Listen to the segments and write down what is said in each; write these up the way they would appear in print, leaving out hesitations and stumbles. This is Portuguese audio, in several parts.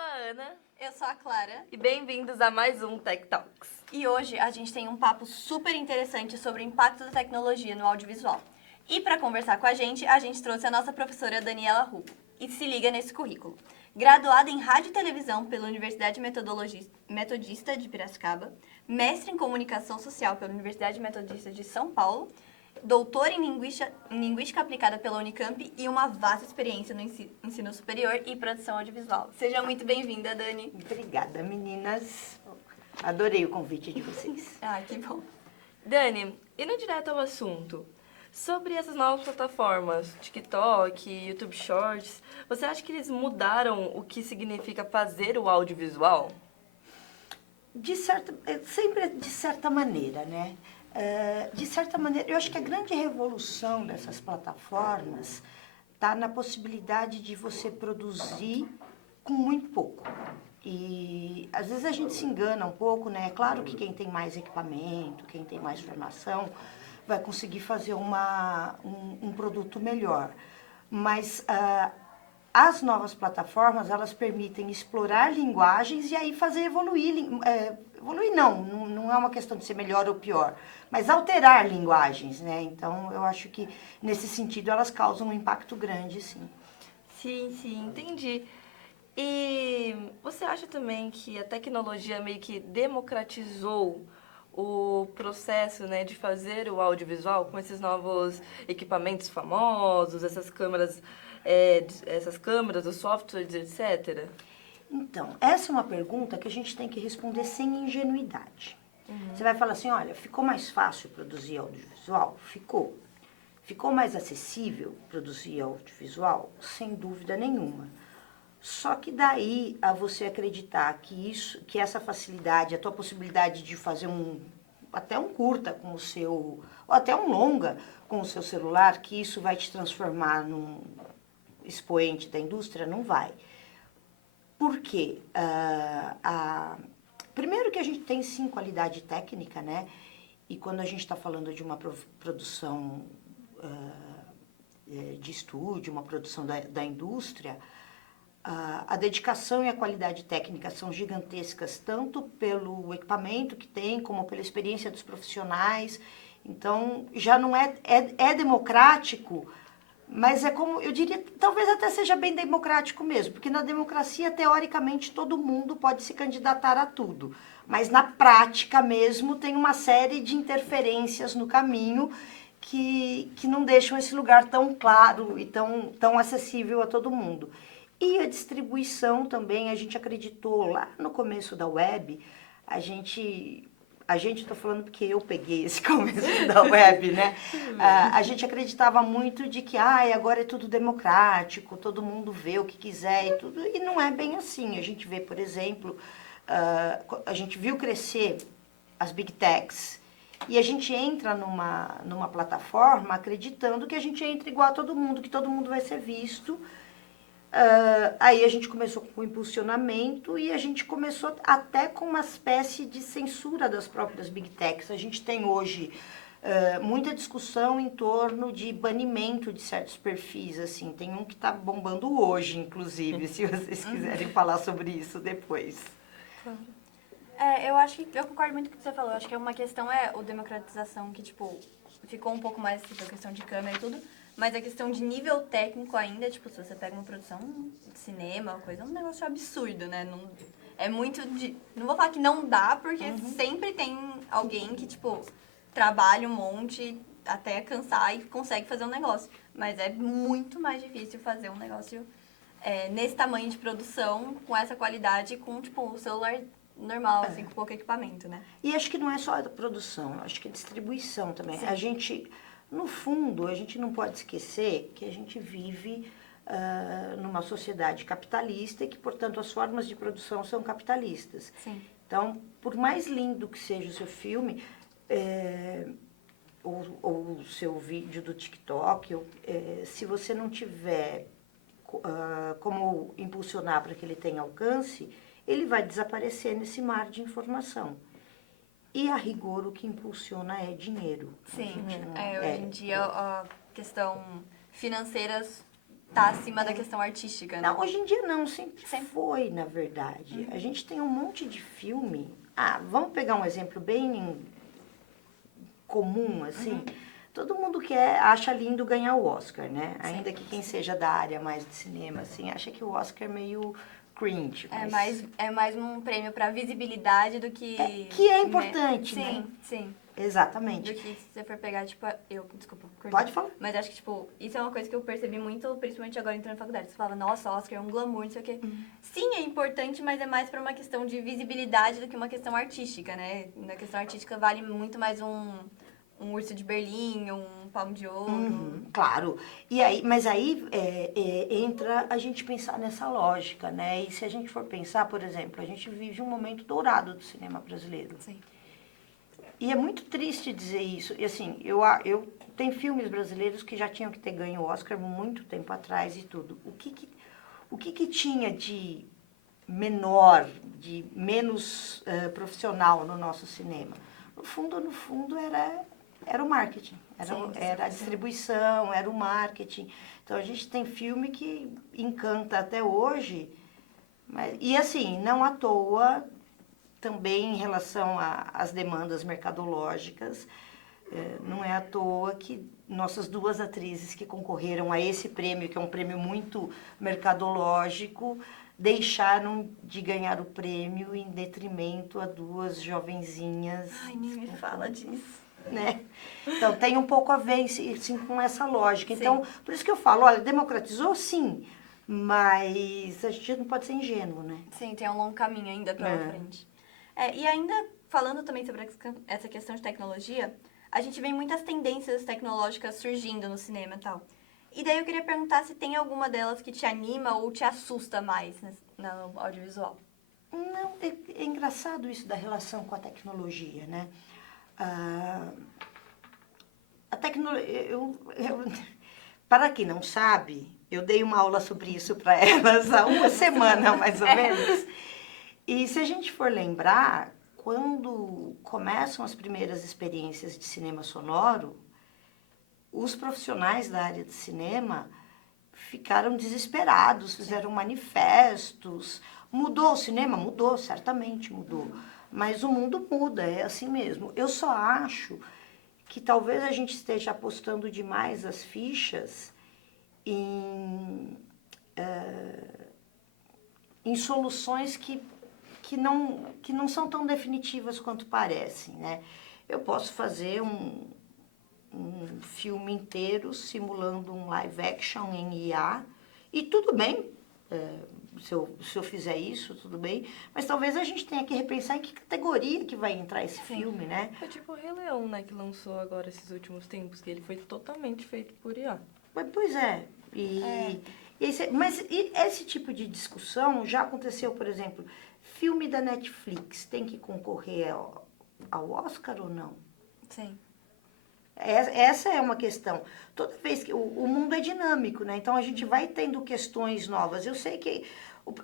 sou a Ana. Eu sou a Clara. E bem-vindos a mais um Tech Talks. E hoje a gente tem um papo super interessante sobre o impacto da tecnologia no audiovisual. E para conversar com a gente trouxe a nossa professora Daniela Rubo. E se liga nesse currículo. Graduada em Rádio e Televisão pela Universidade Metodista de Piracicaba, mestre em Comunicação Social pela Universidade Metodista de São Paulo, doutora em Linguística Aplicada pela Unicamp e uma vasta experiência no ensino superior e produção audiovisual. Seja muito bem-vinda, Dani. Obrigada, meninas. Adorei o convite de vocês. Ah, que bom. Dani, indo direto ao assunto, sobre essas novas plataformas, TikTok, YouTube Shorts, você acha que eles mudaram o que significa fazer o audiovisual? Sempre de certa maneira, né? De certa maneira, eu acho que a grande revolução dessas plataformas está na possibilidade de você produzir com muito pouco. E às vezes a gente se engana um pouco, né? É claro que quem tem mais equipamento, quem tem mais formação, vai conseguir fazer um produto melhor. Mas as novas plataformas, elas permitem explorar linguagens e aí fazer evoluir. Evoluir não é uma questão de ser melhor ou pior, mas alterar linguagens, né? Então, eu acho que, nesse sentido, elas causam um impacto grande, sim. Sim, entendi. E você acha também que a tecnologia meio que democratizou o processo, né, de fazer o audiovisual com esses novos equipamentos famosos, essas câmeras, os softwares, etc.? Então, essa é uma pergunta que a gente tem que responder sem ingenuidade. Você vai falar assim, olha, ficou mais fácil produzir audiovisual? Ficou. Ficou mais acessível produzir audiovisual? Sem dúvida nenhuma. Só que daí a você acreditar que essa facilidade, a tua possibilidade de fazer até um curta com o seu, ou até um longa com o seu celular, que isso vai te transformar num expoente da indústria, não vai. Por quê? Primeiro que a gente tem, sim, qualidade técnica, né? E quando a gente está falando de uma produção de estúdio, uma produção da indústria, a dedicação e a qualidade técnica são gigantescas, tanto pelo equipamento que tem, como pela experiência dos profissionais. Então, já não é democrático, mas é como, eu diria, talvez até seja bem democrático mesmo, porque na democracia, teoricamente, todo mundo pode se candidatar a tudo. Mas na prática mesmo, tem uma série de interferências no caminho que não deixam esse lugar tão claro e tão acessível a todo mundo. E a distribuição também, a gente acreditou lá no começo da web, estou falando porque eu peguei esse começo da web, né? A gente acreditava muito de que agora é tudo democrático, todo mundo vê o que quiser e tudo, e não é bem assim. A gente vê, por exemplo, a gente viu crescer as big techs, e a gente entra numa plataforma acreditando que a gente entra igual a todo mundo, que todo mundo vai ser visto. Aí a gente começou com o impulsionamento e a gente começou até com uma espécie de censura das próprias big techs. A gente tem hoje muita discussão em torno de banimento de certos perfis, assim. Tem um que está bombando hoje, inclusive, se vocês quiserem falar sobre isso depois. Eu concordo muito com o que você falou. Acho que uma questão é a democratização, que, tipo, ficou um pouco mais, tipo, a questão de câmera e tudo. Mas a questão de nível técnico ainda, tipo, se você pega uma produção de cinema, coisa, é um negócio absurdo, né? Não, é muito de... Não vou falar que não dá, porque sempre tem alguém que, tipo, trabalha um monte até cansar e consegue fazer um negócio. Mas é muito mais difícil fazer um negócio nesse tamanho de produção, com essa qualidade, com, tipo, o celular normal, assim, com pouco equipamento, né? E acho que não é só a produção, acho que a distribuição também. Sim. No fundo, a gente não pode esquecer que a gente vive numa sociedade capitalista e que, portanto, as formas de produção são capitalistas. Sim. Então, por mais lindo que seja o seu filme, ou o seu vídeo do TikTok, se você não tiver como impulsionar para que ele tenha alcance, ele vai desaparecer nesse mar de informação. E, a rigor, o que impulsiona é dinheiro. Sim, hoje em dia a questão financeira tá acima da questão artística, né? Não, hoje em dia não, sempre Sempre. foi, na verdade. A gente tem um monte de filme. Ah, vamos pegar um exemplo bem comum, assim. Todo mundo acha lindo ganhar o Oscar, né? Ainda que quem seja da área mais de cinema, assim, acha que o Oscar é meio cringe. Mas É mais um prêmio pra visibilidade do que... que é importante, sim, né? Sim, Exatamente. do que se você for pegar, tipo, desculpa. cortei. Pode falar. Mas acho que, tipo, isso é uma coisa que eu percebi muito, principalmente agora entrando na faculdade. Você fala, nossa, Oscar é um glamour, não sei o quê. Sim, é importante, mas é mais pra uma questão de visibilidade do que uma questão artística, né? Na questão artística vale muito mais um Urso de Berlim, um Palmo de Ouro. Claro. E aí, mas aí entra a gente pensar nessa lógica, né? E se a gente for pensar, por exemplo, a gente vive um momento dourado do cinema brasileiro. Sim. E é muito triste dizer isso. E assim, tem filmes brasileiros que já tinham que ter ganho o Oscar muito tempo atrás e tudo. O que tinha de menor, de menos profissional no nosso cinema? No fundo era o marketing. Era a distribuição, era o marketing. Então a gente tem filme que encanta até hoje. E assim, não à toa, também em relação às demandas mercadológicas, não é à toa que nossas duas atrizes que concorreram a esse prêmio, que é um prêmio muito mercadológico, deixaram de ganhar o prêmio em detrimento a duas jovenzinhas. Ai, nem me fala disso. Né? Então, tem um pouco a ver sim, com essa lógica. Sim. Então, por isso que eu falo, olha, democratizou sim, mas a gente não pode ser ingênuo, né? Sim, tem um longo caminho ainda pela frente. E ainda, falando também sobre essa questão de tecnologia, a gente vê muitas tendências tecnológicas surgindo no cinema e tal. E daí eu queria perguntar se tem alguma delas que te anima ou te assusta mais no audiovisual. Não, é engraçado isso da relação com a tecnologia, né? A tecnologia, para quem não sabe, eu dei uma aula sobre isso para elas há uma semana, mais ou menos. E se a gente for lembrar, quando começam as primeiras experiências de cinema sonoro, os profissionais da área de cinema ficaram desesperados, fizeram manifestos. Mudou o cinema? Mudou, certamente mudou. Mas o mundo muda, é assim mesmo. Eu só acho que talvez a gente esteja apostando demais as fichas em soluções que não são tão definitivas quanto parecem, né? Eu posso fazer um filme inteiro simulando um live action em IA e tudo bem, se eu fizer isso, tudo bem, mas talvez a gente tenha que repensar em que categoria que vai entrar esse filme, né? Foi tipo o Rei Leão, né, que lançou agora esses últimos tempos, que ele foi totalmente feito por IA. Pois é. Mas esse tipo de discussão já aconteceu, por exemplo, filme da Netflix tem que concorrer ao Oscar ou não? Sim. Essa é uma questão. Toda vez que o mundo é dinâmico, né? Então a gente vai tendo questões novas. Eu sei que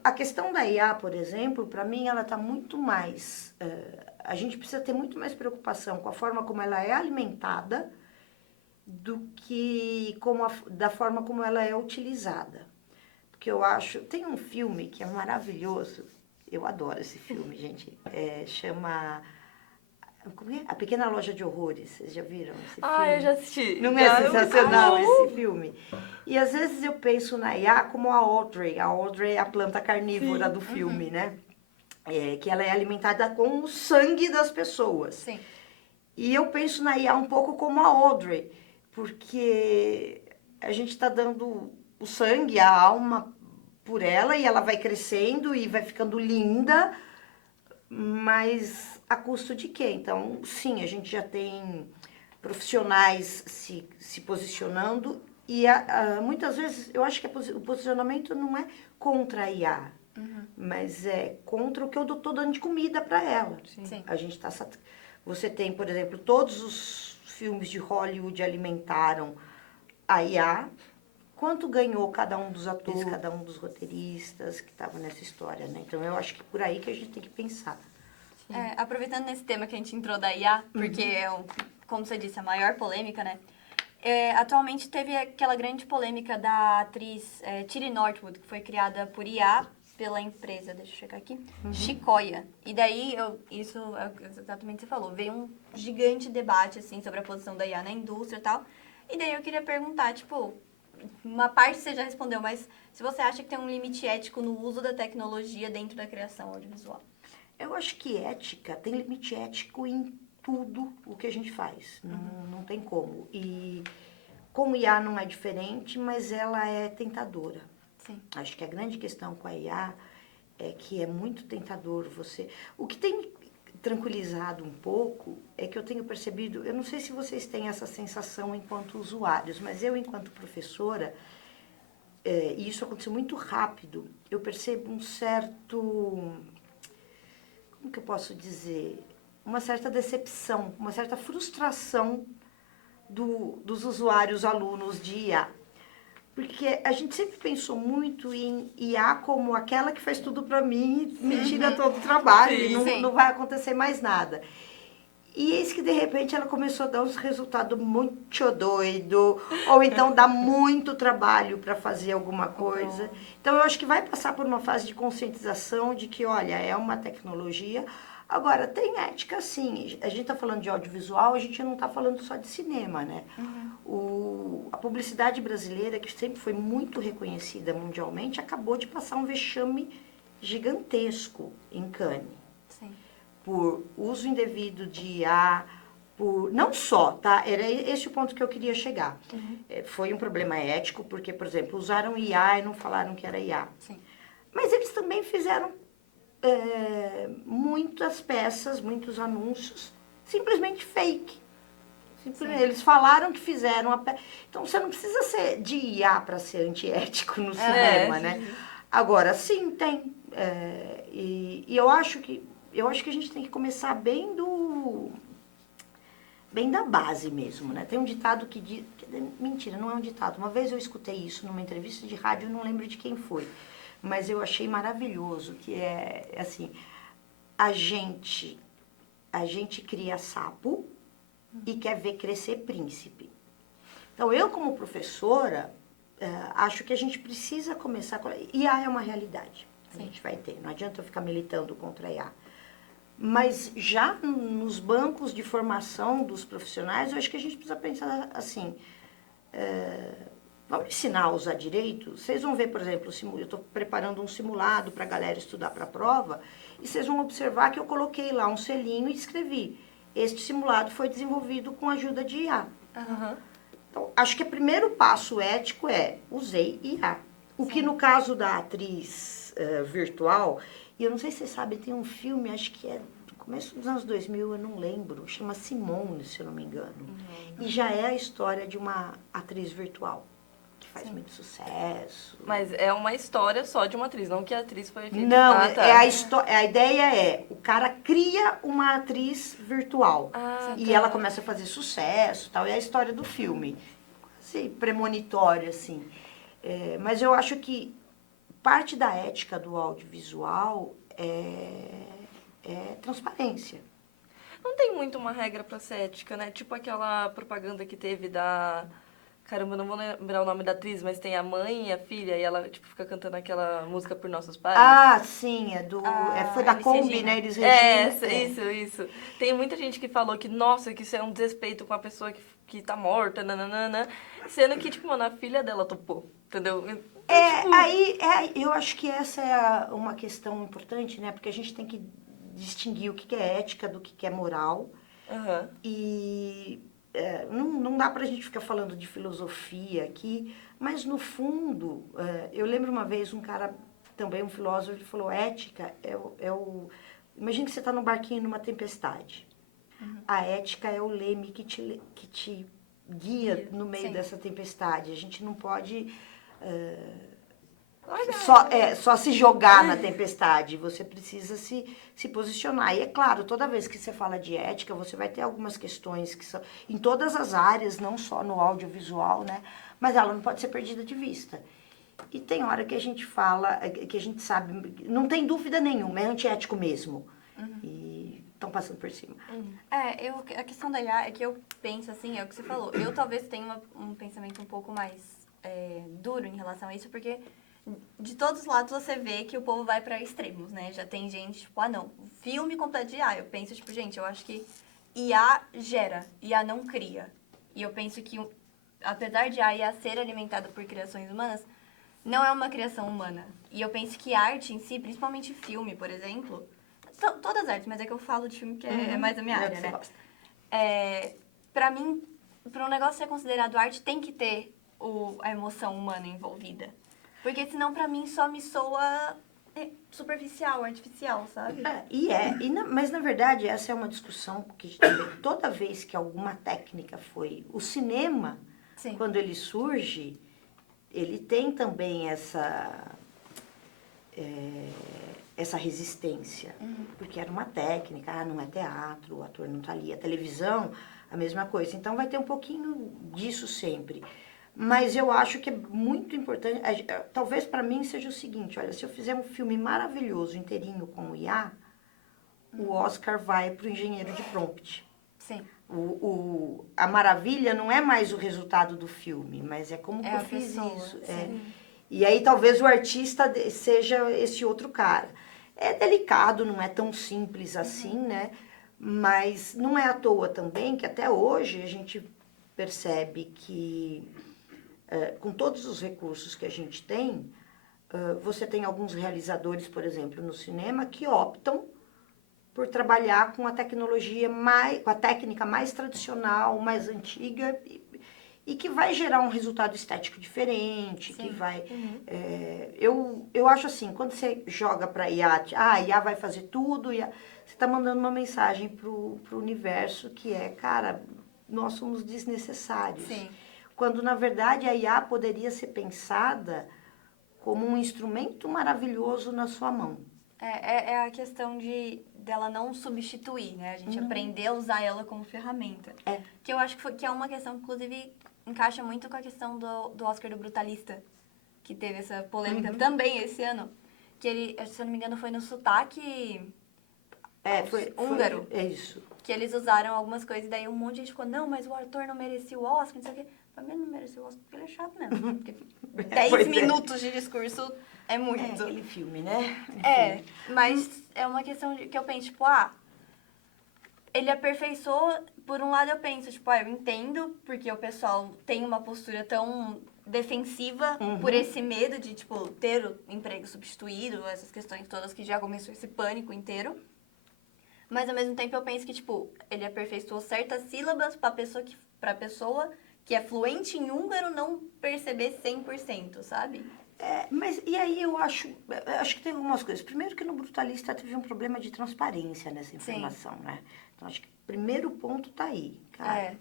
a questão da IA, por exemplo, para mim ela está muito mais. A gente precisa ter muito mais preocupação com a forma como ela é alimentada do que da forma como ela é utilizada. Porque eu acho. Tem um filme que é maravilhoso. Eu adoro esse filme, gente. Chama. Como é? A Pequena Loja de Horrores, vocês já viram esse filme? Eu já assisti. Não é sensacional esse filme? E às vezes eu penso na IA como a Audrey. A Audrey é a planta carnívora do filme, né? Que ela é alimentada com o sangue das pessoas. Sim. E eu penso na IA um pouco como a Audrey, porque a gente está dando o sangue, a alma por ela, e ela vai crescendo e vai ficando linda, mas a custo de quê? Então, sim, a gente já tem profissionais se posicionando e muitas vezes eu acho que o posicionamento não é contra a IA, mas é contra o que eu estou dando de comida para ela. Sim. A gente está... Você tem, por exemplo, todos os filmes de Hollywood alimentaram a IA. Quanto ganhou cada um dos atores, cada um dos roteiristas que estavam nessa história, né? Então, eu acho que por aí que a gente tem que pensar. Aproveitando nesse tema que a gente entrou da IA, porque como você disse, a maior polêmica, né? Atualmente teve aquela grande polêmica da atriz Tilly Northwood, que foi criada por IA pela empresa, deixa eu checar aqui, Sequoia. E daí, isso é exatamente o que você falou, veio um gigante debate, assim, sobre a posição da IA na indústria e tal. E daí eu queria perguntar, tipo, uma parte você já respondeu, mas se você acha que tem um limite ético no uso da tecnologia dentro da criação audiovisual? Eu acho que ética, tem limite ético em tudo o que a gente faz. Não tem como. E com o IA não é diferente, mas ela é tentadora. Sim. Acho que a grande questão com a IA é que é muito tentador você... O que tem tranquilizado um pouco é que eu tenho percebido... Eu não sei se vocês têm essa sensação enquanto usuários, mas eu, enquanto professora, e isso aconteceu muito rápido, eu percebo um certo... Como que eu posso dizer? Uma certa decepção, uma certa frustração dos usuários, alunos de IA. Porque a gente sempre pensou muito em IA como aquela que faz tudo para mim e me tira todo o trabalho e não vai acontecer mais nada. E eis que, de repente, ela começou a dar uns resultados muito doido, ou então dá muito trabalho para fazer alguma coisa. Então, eu acho que vai passar por uma fase de conscientização de que, olha, é uma tecnologia. Agora, tem ética, sim. A gente está falando de audiovisual, a gente não está falando só de cinema, né? A publicidade brasileira, que sempre foi muito reconhecida mundialmente, acabou de passar um vexame gigantesco em Cannes. Sim. Por uso indevido de IA, por... Não só, tá? Era esse o ponto que eu queria chegar. Foi um problema ético, porque, por exemplo, usaram IA e não falaram que era IA. Sim. Mas eles também fizeram muitas peças, muitos anúncios, simplesmente fake. Eles falaram que fizeram a peça. Então, você não precisa ser de IA para ser antiético no cinema, né? Agora, sim, tem. E eu acho que a gente tem que começar bem da base mesmo, né? Tem um ditado que diz... Mentira, não é um ditado. Uma vez eu escutei isso numa entrevista de rádio, eu não lembro de quem foi. Mas eu achei maravilhoso, que é assim... A gente cria sapo e quer ver crescer príncipe. Então, eu como professora, acho que a gente precisa começar... IA é uma realidade. A gente vai ter. Não adianta eu ficar militando contra a IA. Mas já nos bancos de formação dos profissionais, eu acho que a gente precisa pensar assim, vamos ensinar a usar direito? Vocês vão ver, por exemplo, eu estou preparando um simulado para a galera estudar para a prova, e vocês vão observar que eu coloquei lá um selinho e escrevi, este simulado foi desenvolvido com a ajuda de IA. Então, acho que o primeiro passo ético é, usei IA. O que no caso da atriz virtual... E eu não sei se vocês sabem, tem um filme, acho que é do começo dos anos 2000, eu não lembro, chama Simone, se eu não me engano. E já é a história de uma atriz virtual, que faz muito sucesso. Mas é uma história só de uma atriz, não que a atriz foi feita. Não, tá. a ideia é, o cara cria uma atriz virtual. E ela começa a fazer sucesso, tal, e é a história do filme. Quase premonitório, assim. Mas eu acho que parte da ética do audiovisual é transparência. Não tem muito uma regra pra ser ética, né? Tipo aquela propaganda que teve da... Caramba, não vou lembrar o nome da atriz, mas tem a mãe e a filha, e ela tipo, fica cantando aquela música por nossos pais. Ah, sim, foi da Elis Kombi, Regina. né? Eles Regina. Isso. Tem muita gente que falou que, nossa, que isso é um desrespeito com a pessoa que tá morta, nananana. Sendo que, tipo, mano, a filha dela topou, entendeu? Eu acho que essa é uma questão importante, né? Porque a gente tem que distinguir o que é ética do que é moral. E não dá pra gente ficar falando de filosofia aqui, mas no fundo, eu lembro uma vez um cara, também um filósofo, ele falou, ética imagina que você tá num barquinho numa tempestade. A ética é o leme que te guia no meio dessa tempestade. A gente não pode... só se jogar na tempestade, você precisa se posicionar. E é claro, toda vez que você fala de ética, você vai ter algumas questões que são em todas as áreas, não só no audiovisual, né? Mas ela não pode ser perdida de vista. E tem hora que a gente fala, que a gente sabe, não tem dúvida nenhuma, é antiético mesmo. E estão passando por cima. A questão da IA é que eu penso assim, é o que você falou. Eu talvez tenha um pensamento um pouco mais duro em relação a isso, porque de todos os lados você vê que o povo vai pra extremos, né? Já tem gente, tipo, não, filme completo de IA. Eu penso, tipo, gente, eu acho que IA gera, IA não cria. E eu penso que, apesar de a IA ser alimentada por criações humanas, não é uma criação humana. E eu penso que arte em si, principalmente filme, por exemplo, todas as artes, mas é que eu falo de filme porque é mais a minha área, né? Pra mim, pra um negócio ser considerado arte, tem que ter a emoção humana envolvida. Porque senão, pra mim, só me soa superficial, artificial, sabe? Mas na verdade essa é uma discussão que toda vez que alguma técnica foi... O cinema, Sim. quando ele surge, ele tem também essa resistência, porque era uma técnica, não é teatro, o ator não está ali. A televisão, a mesma coisa. Então vai ter um pouquinho disso sempre. Mas eu acho que é muito importante, talvez para mim seja o seguinte, olha, se eu fizer um filme maravilhoso, inteirinho com o IA, o Oscar vai para o engenheiro de prompt. Sim. A maravilha não é mais o resultado do filme, mas é como que eu fiz pessoa, isso. E aí talvez o artista seja esse outro cara. É delicado, não é tão simples assim, né? Mas não é à toa também que até hoje a gente percebe que com todos os recursos que a gente tem, você tem alguns realizadores, por exemplo, no cinema, que optam por trabalhar com a tecnologia com a técnica mais tradicional, mais antiga, e que vai gerar um resultado estético diferente, Sim. que vai... eu acho assim, quando você joga para IA, a IA vai fazer tudo, você está mandando uma mensagem pro universo que cara, nós somos desnecessários. Sim. Quando, na verdade, a IA poderia ser pensada como um instrumento maravilhoso na sua mão. É a questão dela não substituir, né? A gente aprender a usar ela como ferramenta. Que eu acho que é uma questão que, inclusive, encaixa muito com a questão do Oscar do Brutalista, que teve essa polêmica também esse ano. Que ele, se eu não me engano, foi no sotaque Foi húngaro. É isso. Que eles usaram algumas coisas, e daí um monte de gente ficou, não, mas o ator não merecia o Oscar, não sei o quê. Pra mim, não merecia o Oscar porque ele é chato mesmo. Porque 10 minutos de discurso é muito. É aquele filme, né? Mas é uma questão que eu penso, tipo, ele aperfeiçoou, por um lado eu penso, tipo, eu entendo, porque o pessoal tem uma postura tão defensiva por esse medo de, tipo, ter o emprego substituído, essas questões todas que já começou esse pânico inteiro. Mas, ao mesmo tempo, eu penso que, tipo, ele aperfeiçoou certas sílabas pra pessoa que é fluente em húngaro não perceber 100%, sabe? Mas, e aí eu acho que tem algumas coisas. Primeiro que no Brutalista teve um problema de transparência nessa informação, né? Então, acho que o primeiro ponto tá aí. Cara,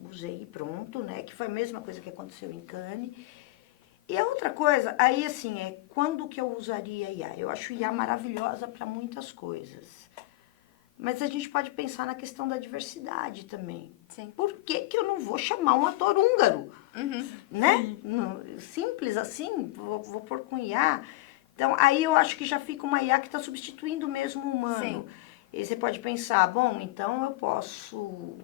usei e pronto, né? Que foi a mesma coisa que aconteceu em Cannes. E a outra coisa, aí assim, quando que eu usaria IA? Eu acho IA maravilhosa para muitas coisas. Mas a gente pode pensar na questão da diversidade também. Sim. Por que eu não vou chamar um ator húngaro? Né? Simples assim, vou pôr com IA. Então, aí eu acho que já fica uma IA que está substituindo mesmo o humano. Sim. E você pode pensar, bom, então eu posso...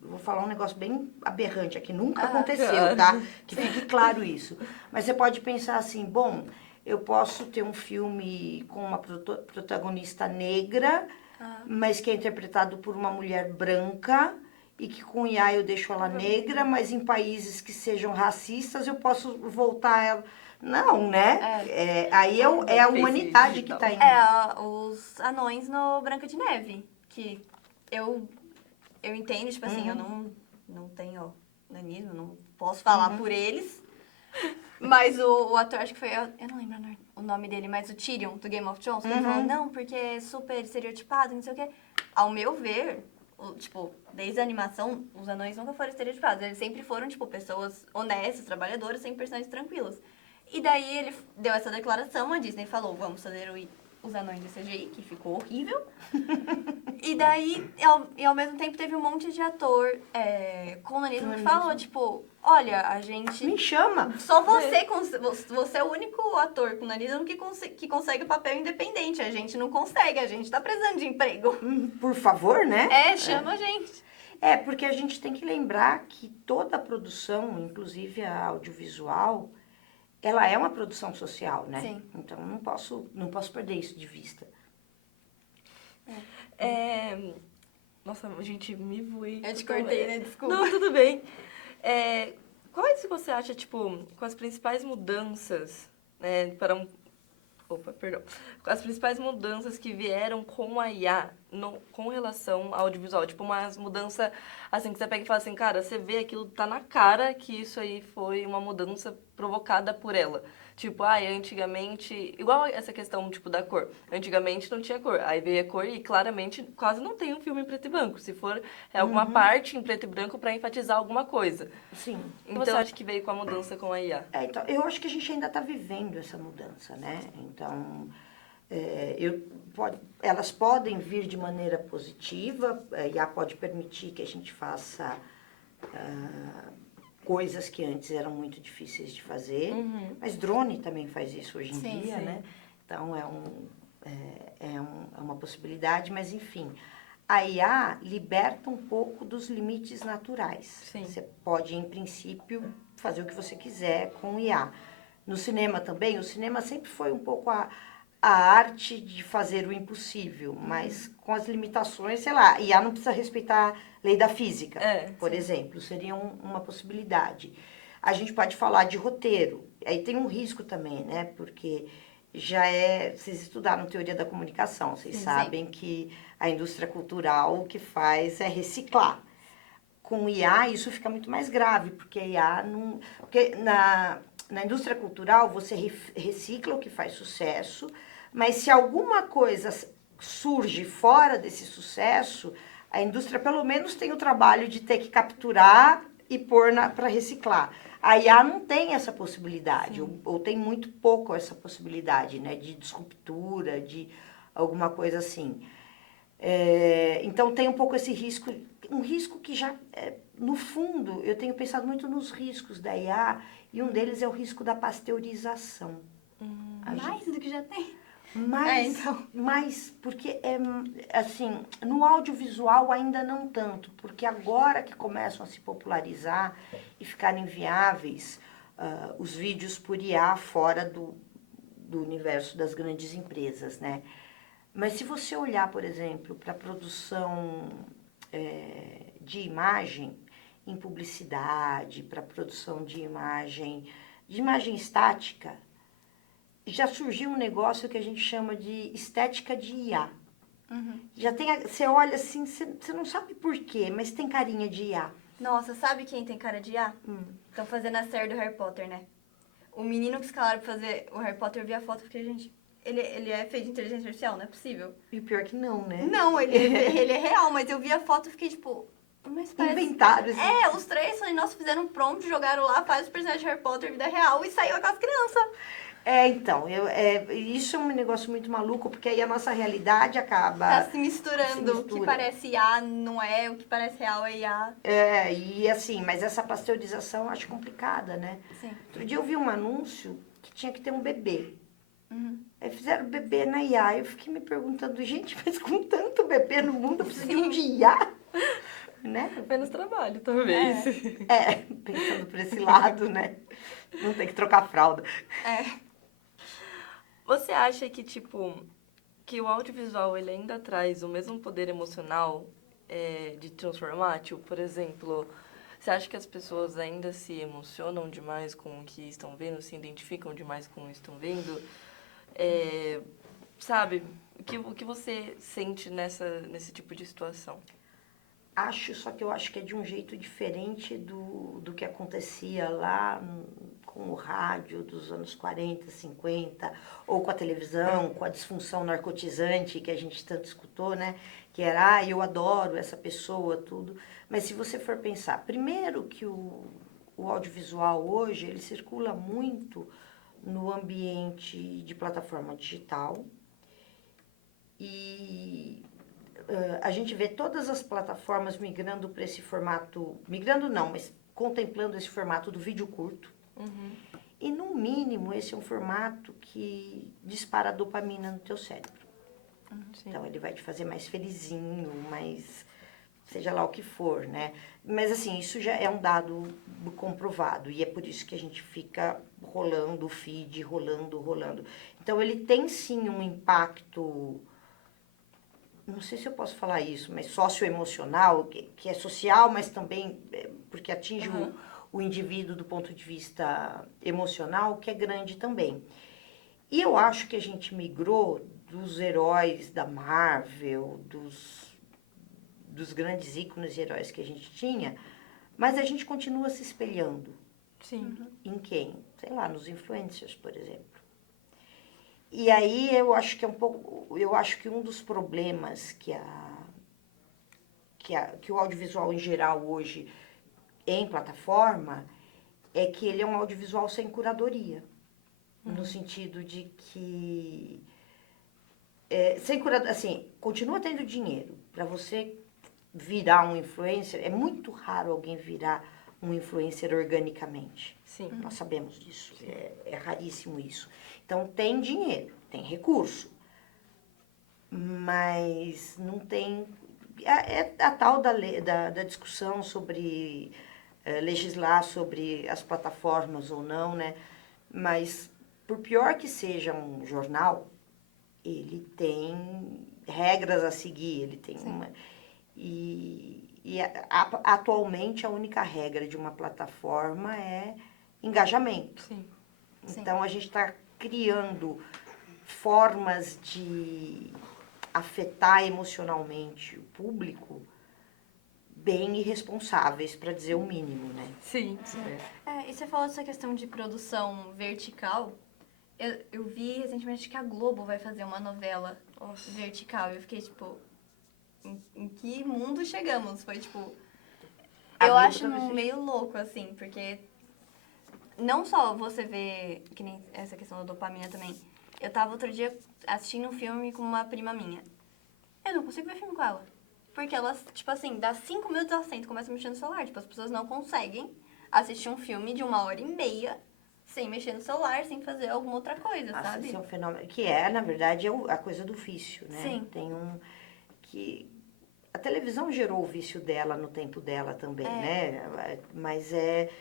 vou falar um negócio bem aberrante aqui, nunca aconteceu, tá? Que fique claro isso. Mas você pode pensar assim, bom, eu posso ter um filme com uma protagonista negra, mas que é interpretado por uma mulher branca, e que com IA eu deixo ela negra, mas em países que sejam racistas eu posso voltar ela... Não, né? Aí é a humanidade que está indo. Os anões no Branca de Neve, que eu entendo, tipo assim, eu não tenho nanismo, não posso falar por eles, mas o ator, acho que foi, eu não lembro o nome dele, mas o Tyrion, do Game of Thrones, que ele falou, não, porque é super estereotipado, não sei o quê. Ao meu ver, tipo, desde a animação, os anões nunca foram estereotipados, eles sempre foram, tipo, pessoas honestas, trabalhadoras, sempre personagens tranquilos. E daí ele deu essa declaração, a Disney falou, vamos fazer os anões de CGI, que ficou horrível. E daí, ao mesmo tempo, teve um monte de ator com nanismo que falou, tipo, olha, a gente... Me chama. Só você, você é o único ator com nariz que consegue o papel independente. A gente não consegue, a gente tá precisando de emprego. Por favor, né? Chama a gente. Porque a gente tem que lembrar que toda a produção, inclusive a audiovisual, ela é uma produção social, né? Sim. Então, não posso perder isso de vista. Nossa, gente, me voei. Eu te cortei, né? Desculpa. Não, tudo bem. Quais você acha, tipo, com as principais mudanças, né, as principais mudanças que vieram com a IA com relação ao audiovisual? Tipo, umas mudanças, assim, que você pega e fala assim, cara, você vê aquilo, tá na cara que isso aí foi uma mudança provocada por ela. Tipo, antigamente... Igual essa questão, tipo, da cor. Antigamente não tinha cor. Aí veio a cor e, claramente, quase não tem um filme em preto e branco. Se for, é alguma parte em preto e branco pra enfatizar alguma coisa. Sim. Então, você acha que veio com a mudança com a IA? Então, eu acho que a gente ainda está vivendo essa mudança, né? Então, elas podem vir de maneira positiva, a IA pode permitir que a gente faça coisas que antes eram muito difíceis de fazer, mas drone também faz isso hoje em dia, sim. né? Então, é uma possibilidade, mas enfim... A IA liberta um pouco dos limites naturais. Sim. Você pode, em princípio, fazer o que você quiser com o IA. No cinema também, o cinema sempre foi um pouco a arte de fazer o impossível, mas com as limitações, sei lá, IA não precisa respeitar a lei da física, por exemplo, seria uma possibilidade. A gente pode falar de roteiro, aí tem um risco também, né, porque vocês estudaram teoria da comunicação, vocês sabem que a indústria cultural o que faz é reciclar. Com IA isso fica muito mais grave, porque a IA não... Porque na indústria cultural você recicla o que faz sucesso, mas se alguma coisa surge fora desse sucesso, a indústria pelo menos tem o trabalho de ter que capturar e pôr para reciclar. A IA não tem essa possibilidade, ou tem muito pouco essa possibilidade, né, de disruptura, de alguma coisa assim. Então tem um pouco esse risco, um risco que já, no fundo, eu tenho pensado muito nos riscos da IA, e um deles é o risco da pasteurização. Mais do que já tem. Mas, porque, assim, no audiovisual ainda não tanto, porque agora que começam a se popularizar e ficarem viáveis os vídeos por IA fora do universo das grandes empresas, né? Mas se você olhar, por exemplo, para a produção de imagem em publicidade, para a produção de imagem estática, já surgiu um negócio que a gente chama de estética de IA. Já tem, você olha assim, você não sabe por quê, mas tem carinha de IA. Nossa, sabe quem tem cara de IA? Estão fazendo a série do Harry Potter, né? O menino que escalaram pra fazer o Harry Potter, eu vi a foto porque, gente, ele é feito de inteligência artificial, não é possível. E o pior que não, né? Não, ele é real, mas eu vi a foto e fiquei tipo... Mas parece... Inventaram assim. os três, falei, nossa, fizeram um prompt, jogaram lá, faz o personagem de Harry Potter, vida real, e saiu com as crianças. Então, isso é um negócio muito maluco, porque aí a nossa realidade acaba... Tá se misturando. O que parece IA não é, o que parece real é IA. E assim, mas essa pasteurização eu acho complicada, né? Sim. Outro dia eu vi um anúncio que tinha que ter um bebê. Aí fizeram bebê na IA. Eu fiquei me perguntando, gente, mas com tanto bebê no mundo, precisam de IA? Né? Menos trabalho, talvez. Pensando por esse lado, né? Não tem que trocar fralda. Você acha que, tipo, que o audiovisual ele ainda traz o mesmo poder emocional de transformar? Tipo, por exemplo, você acha que as pessoas ainda se emocionam demais com o que estão vendo, se identificam demais com o que estão vendo? Sabe, o que você sente nesse tipo de situação? Só que eu acho que é de um jeito diferente do que acontecia lá com o rádio dos anos 40, 50, ou com a televisão, com a disfunção narcotizante que a gente tanto escutou, né? Que era, eu adoro essa pessoa, tudo. Mas se você for pensar, primeiro que o audiovisual hoje, ele circula muito no ambiente de plataforma digital, e a gente vê todas as plataformas migrando para esse formato, migrando não, mas contemplando esse formato do vídeo curto. E, no mínimo, esse é um formato que dispara dopamina no teu cérebro. Sim. Então, ele vai te fazer mais felizinho, mais... seja lá o que for, né? Mas, assim, isso já é um dado comprovado. E é por isso que a gente fica rolando o feed, rolando. Então, ele tem, sim, um impacto... não sei se eu posso falar isso, mas socioemocional, que é social, mas também porque atinge o indivíduo do ponto de vista emocional, que é grande também. E eu acho que a gente migrou dos heróis da Marvel, dos grandes ícones e heróis que a gente tinha, mas a gente continua se espelhando. Sim. Em quem? Sei lá, nos influencers, por exemplo. E aí eu acho que é um pouco, eu acho que um dos problemas que o audiovisual em geral hoje em plataforma é que ele é um audiovisual sem curadoria. No sentido de que sem curadoria, assim, continua tendo dinheiro para você virar um influencer. É muito raro alguém virar um influencer organicamente. Sim. Nós sabemos disso. É raríssimo isso. Então, tem dinheiro, tem recurso, mas não tem... É a tal da discussão sobre legislar sobre as plataformas ou não, né? Mas, por pior que seja um jornal, ele tem regras a seguir, ele tem uma... Atualmente, a única regra de uma plataforma é engajamento. Sim. Então, a gente está criando formas de afetar emocionalmente o público bem irresponsáveis, para dizer o mínimo, né? Sim. E você falou dessa questão de produção vertical. Eu vi recentemente que a Globo vai fazer uma novela vertical. Eu fiquei, tipo, em que mundo chegamos? Foi, tipo... eu acho meio louco, assim, porque... não só você vê, que nem essa questão da dopamina também. Eu tava outro dia assistindo um filme com uma prima minha. Eu não consigo ver filme com ela. Porque elas, tipo assim, dá 5 minutos ela senta e começa a mexer no celular. Tipo, as pessoas não conseguem assistir um filme de 1h30 sem mexer no celular, sem fazer alguma outra coisa, sabe? Esse é um fenômeno que na verdade, a coisa do vício, né? Sim. Tem que a televisão gerou o vício dela no tempo dela também, né? Mas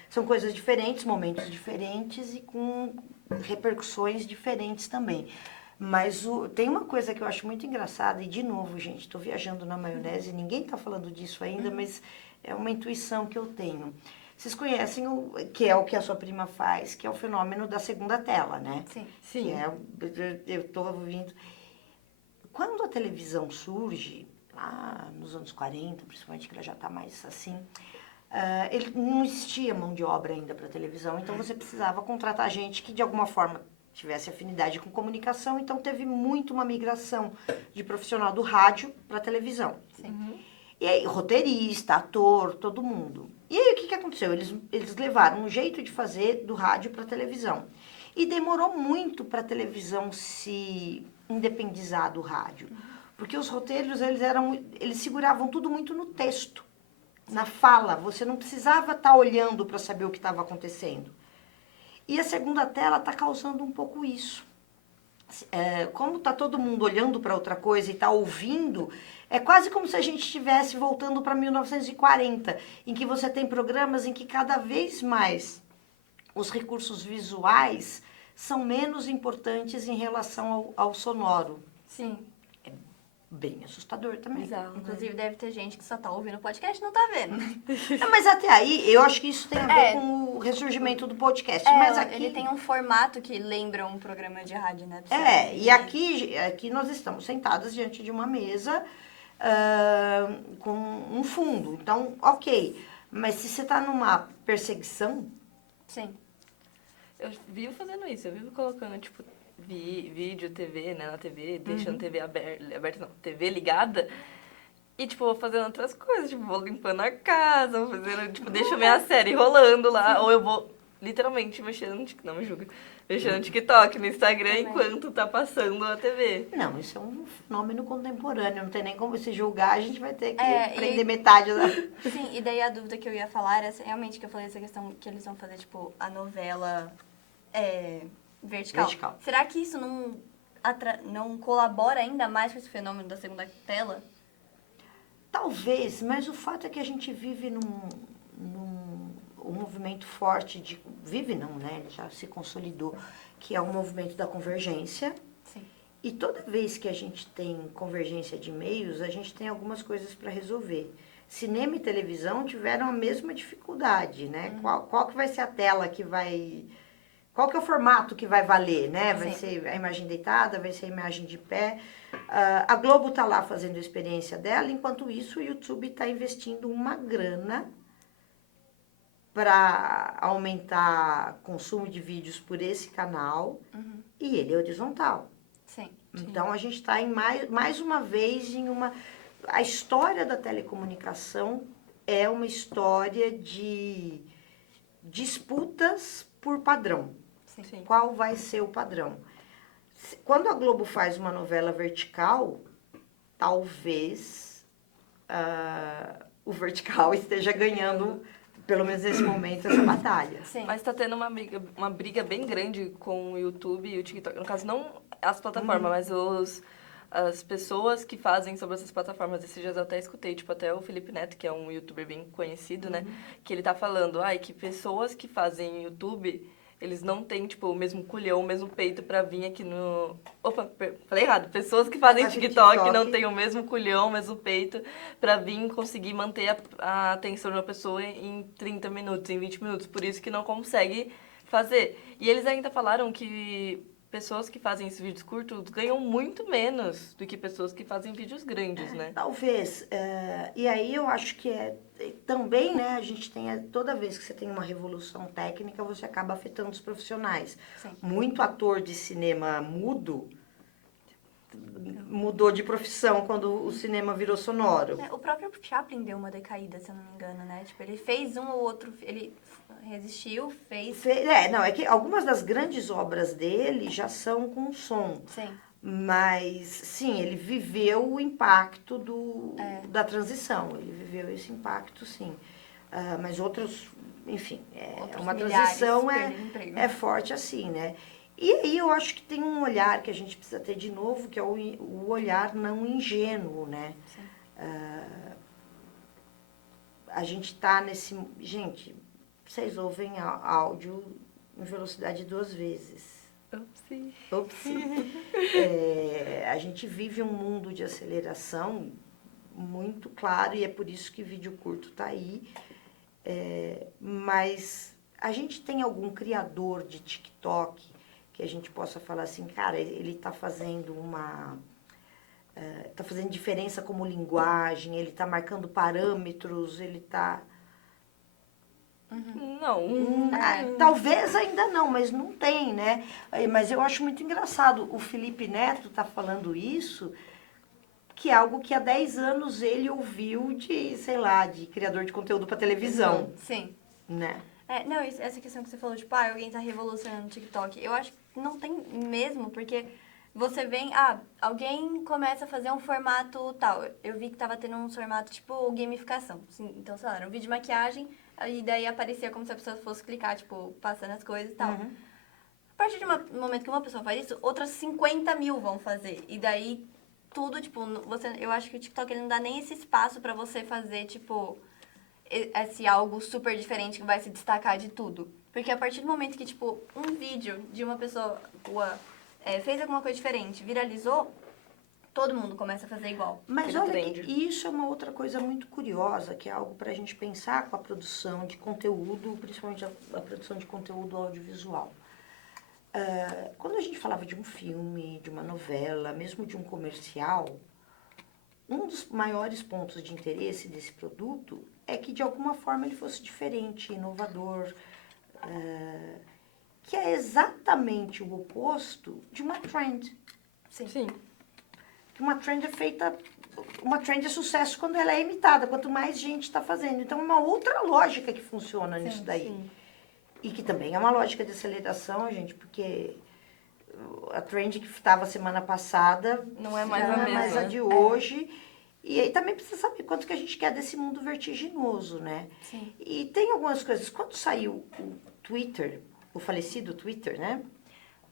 são coisas diferentes, momentos diferentes e com repercussões diferentes também. Mas tem uma coisa que eu acho muito engraçada, e de novo, gente, estou viajando na maionese, ninguém está falando disso ainda, mas é uma intuição que eu tenho. Vocês conhecem que é o que a sua prima faz, que é o fenômeno da segunda tela, né? Sim. Sim. Eu estou ouvindo... Quando a televisão surge, lá nos anos 40, principalmente, que ela já está mais assim, ele não existia mão de obra ainda para televisão, então você precisava contratar gente que de alguma forma tivesse afinidade com comunicação, então teve muito uma migração de profissional do rádio para televisão. Sim. E aí, roteirista, ator, todo mundo. E aí, o que aconteceu? Eles levaram um jeito de fazer do rádio para televisão. E demorou muito para a televisão se independizar do rádio. Porque os roteiros, eles seguravam tudo muito no texto, na fala. Você não precisava estar olhando para saber o que estava acontecendo. E a segunda tela está causando um pouco isso. Como está todo mundo olhando para outra coisa e está ouvindo, é quase como se a gente estivesse voltando para 1940, em que você tem programas em que cada vez mais os recursos visuais são menos importantes em relação ao sonoro. Sim. Bem assustador também. Bizarro, Inclusive, deve ter gente que só tá ouvindo o podcast e não tá vendo. Mas até aí, eu acho que isso tem a ver com o ressurgimento do podcast. Mas aqui... ele tem um formato que lembra um programa de rádio, né? E aqui nós estamos sentadas diante de uma mesa com um fundo. Então, ok. Mas se você está numa perseguição... Sim. Eu vivo fazendo isso, eu vivo colocando, tipo, vídeo, TV, né, na TV, deixando TV aberta, não, TV ligada. E, tipo, vou fazendo outras coisas, tipo, vou limpando a casa, vou fazendo, tipo, deixo minha série rolando lá. Ou eu vou, literalmente, mexendo no TikTok, não me julga, Mexendo no TikTok, no Instagram, Também. enquanto tá passando a TV. Não, isso é um fenômeno contemporâneo, não tem nem como se julgar, a gente vai ter que É, prender metade da... Sim, e daí a dúvida que eu ia falar era realmente que eu falei essa questão que eles vão fazer, tipo, a novela vertical. Vertical. Será que isso não colabora ainda mais com esse fenômeno da segunda tela? Talvez, mas o fato é que a gente vive um movimento forte de... Vive não, né? Ele já se consolidou, que é o movimento da convergência. Sim. E toda vez que a gente tem convergência de meios, a gente tem algumas coisas para resolver. Cinema e televisão tiveram a mesma dificuldade, né? Qual que vai ser a tela que vai... Qual que é o formato que vai valer, né? Vai Sim. ser a imagem deitada, vai ser a imagem de pé. A Globo está lá fazendo a experiência dela, enquanto isso o YouTube está investindo uma grana para aumentar consumo de vídeos por esse canal, e ele é horizontal. Sim. Então a gente está em mais uma vez em uma... A história da telecomunicação é uma história de disputas por padrão. Sim. Qual vai ser o padrão? Quando a Globo faz uma novela vertical, talvez o vertical esteja ganhando, pelo menos nesse momento, essa batalha. Sim. Mas tá tendo uma briga bem grande com o YouTube e o TikTok. No caso, não as plataformas, mas as pessoas que fazem sobre essas plataformas. Esses dias eu até escutei, tipo, até o Felipe Neto, que é um youtuber bem conhecido, né? Que ele tá falando, que pessoas que fazem YouTube, eles não têm, tipo, o mesmo culhão, o mesmo peito pra vir aqui no... Opa, falei errado. Pessoas que fazem Fazem TikTok TikTok. não têm o mesmo culhão, o mesmo peito pra vir conseguir manter a atenção de uma pessoa em 30 minutos, em 20 minutos. Por isso que não consegue fazer. E eles ainda falaram que pessoas que fazem esses vídeos curtos ganham muito menos do que pessoas que fazem vídeos grandes, né? Talvez. E aí eu acho que também, né, a gente tem, toda vez que você tem uma revolução técnica, você acaba afetando os profissionais. Sim. Muito ator de cinema mudo mudou de profissão quando o cinema virou sonoro. O próprio Chaplin deu uma decaída, se eu não me engano, né? Tipo, ele fez um ou outro... Ele resistiu, fez... Não, é que algumas das grandes obras dele já são com som. Sim. Mas, sim, ele viveu o impacto da transição. Ele viveu esse impacto, sim. Mas outros, enfim, Outros uma milhares transição perderam emprego. é forte assim, né? E aí eu acho que tem um olhar que a gente precisa ter de novo, que é o olhar não ingênuo, né? Sim. A gente tá nesse... Gente, vocês ouvem áudio em velocidade 2 vezes. Ops. A gente vive um mundo de aceleração muito claro e é por isso que vídeo curto está aí. Mas a gente tem algum criador de TikTok que a gente possa falar assim, cara, ele está fazendo está fazendo diferença como linguagem, ele está marcando parâmetros, ele está... Não. Talvez ainda não, mas não tem, né? Mas eu acho muito engraçado. O Felipe Neto tá falando isso, que é algo que há 10 anos ele ouviu de, sei lá, de criador de conteúdo para televisão, Sim. né? Não, essa questão que você falou, tipo, alguém tá revolucionando o TikTok. Eu acho que não tem mesmo, porque você vem, alguém começa a fazer um formato tal. Eu vi que tava tendo um formato, tipo, gamificação. Então, sei lá, era um vídeo de maquiagem, e daí aparecia como se a pessoa fosse clicar, tipo, passando as coisas e tal. A partir do momento que uma pessoa faz isso, outras 50 mil vão fazer. E daí, tudo, tipo, eu acho que o TikTok ele não dá nem esse espaço pra você fazer, tipo, esse algo super diferente que vai se destacar de tudo. Porque a partir do momento que, tipo, um vídeo de uma pessoa fez alguma coisa diferente, viralizou, todo mundo começa a fazer igual. Mas Aquele olha trend. que isso é uma outra coisa muito curiosa, que é algo para a gente pensar com a produção de conteúdo, principalmente a produção de conteúdo audiovisual. Quando a gente falava de um filme, de uma novela, mesmo de um comercial, um dos maiores pontos de interesse desse produto é que, de alguma forma, ele fosse diferente, inovador, que é exatamente o oposto de uma trend. Sim. Uma trend é feita... Uma trend é sucesso quando ela é imitada, quanto mais gente está fazendo. Então, é uma outra lógica que funciona nisso daí. Sim. E que também é uma lógica de aceleração, gente, porque a trend que estava semana passada Não é mais não a é mesma. mais a de hoje. E aí também precisa saber quanto que a gente quer desse mundo vertiginoso, né? Sim. E tem algumas coisas. Quando saiu o Twitter, o falecido Twitter, né?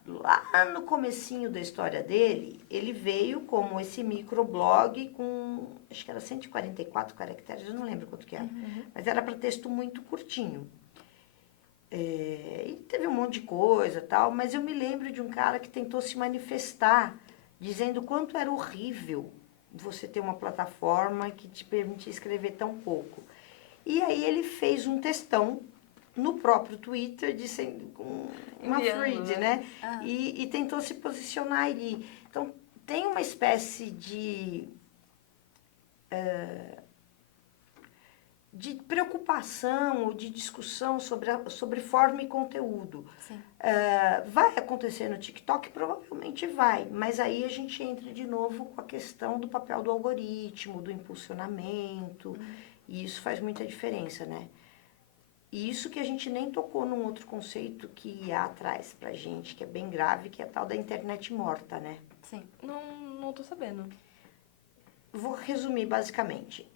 Lá no comecinho da história dele, ele veio como esse microblog com, acho que era 144 caracteres, eu não lembro quanto que era. Mas era para texto muito curtinho. E teve um monte de coisa e tal, mas eu me lembro de um cara que tentou se manifestar, dizendo quanto era horrível você ter uma plataforma que te permitia escrever tão pouco. E aí ele fez um textão no próprio Twitter, dizendo, com uma Enviando, thread, né? né? Ah. E tentou se posicionar ali. Então, tem uma espécie de preocupação ou de discussão sobre forma e conteúdo. Sim. Vai acontecer no TikTok? Provavelmente vai, mas aí a gente entra de novo com a questão do papel do algoritmo, do impulsionamento, e isso faz muita diferença, né? E isso que a gente nem tocou num outro conceito que IA traz pra gente, que é bem grave, que é a tal da internet morta, né? Sim. Não tô sabendo. Vou resumir basicamente.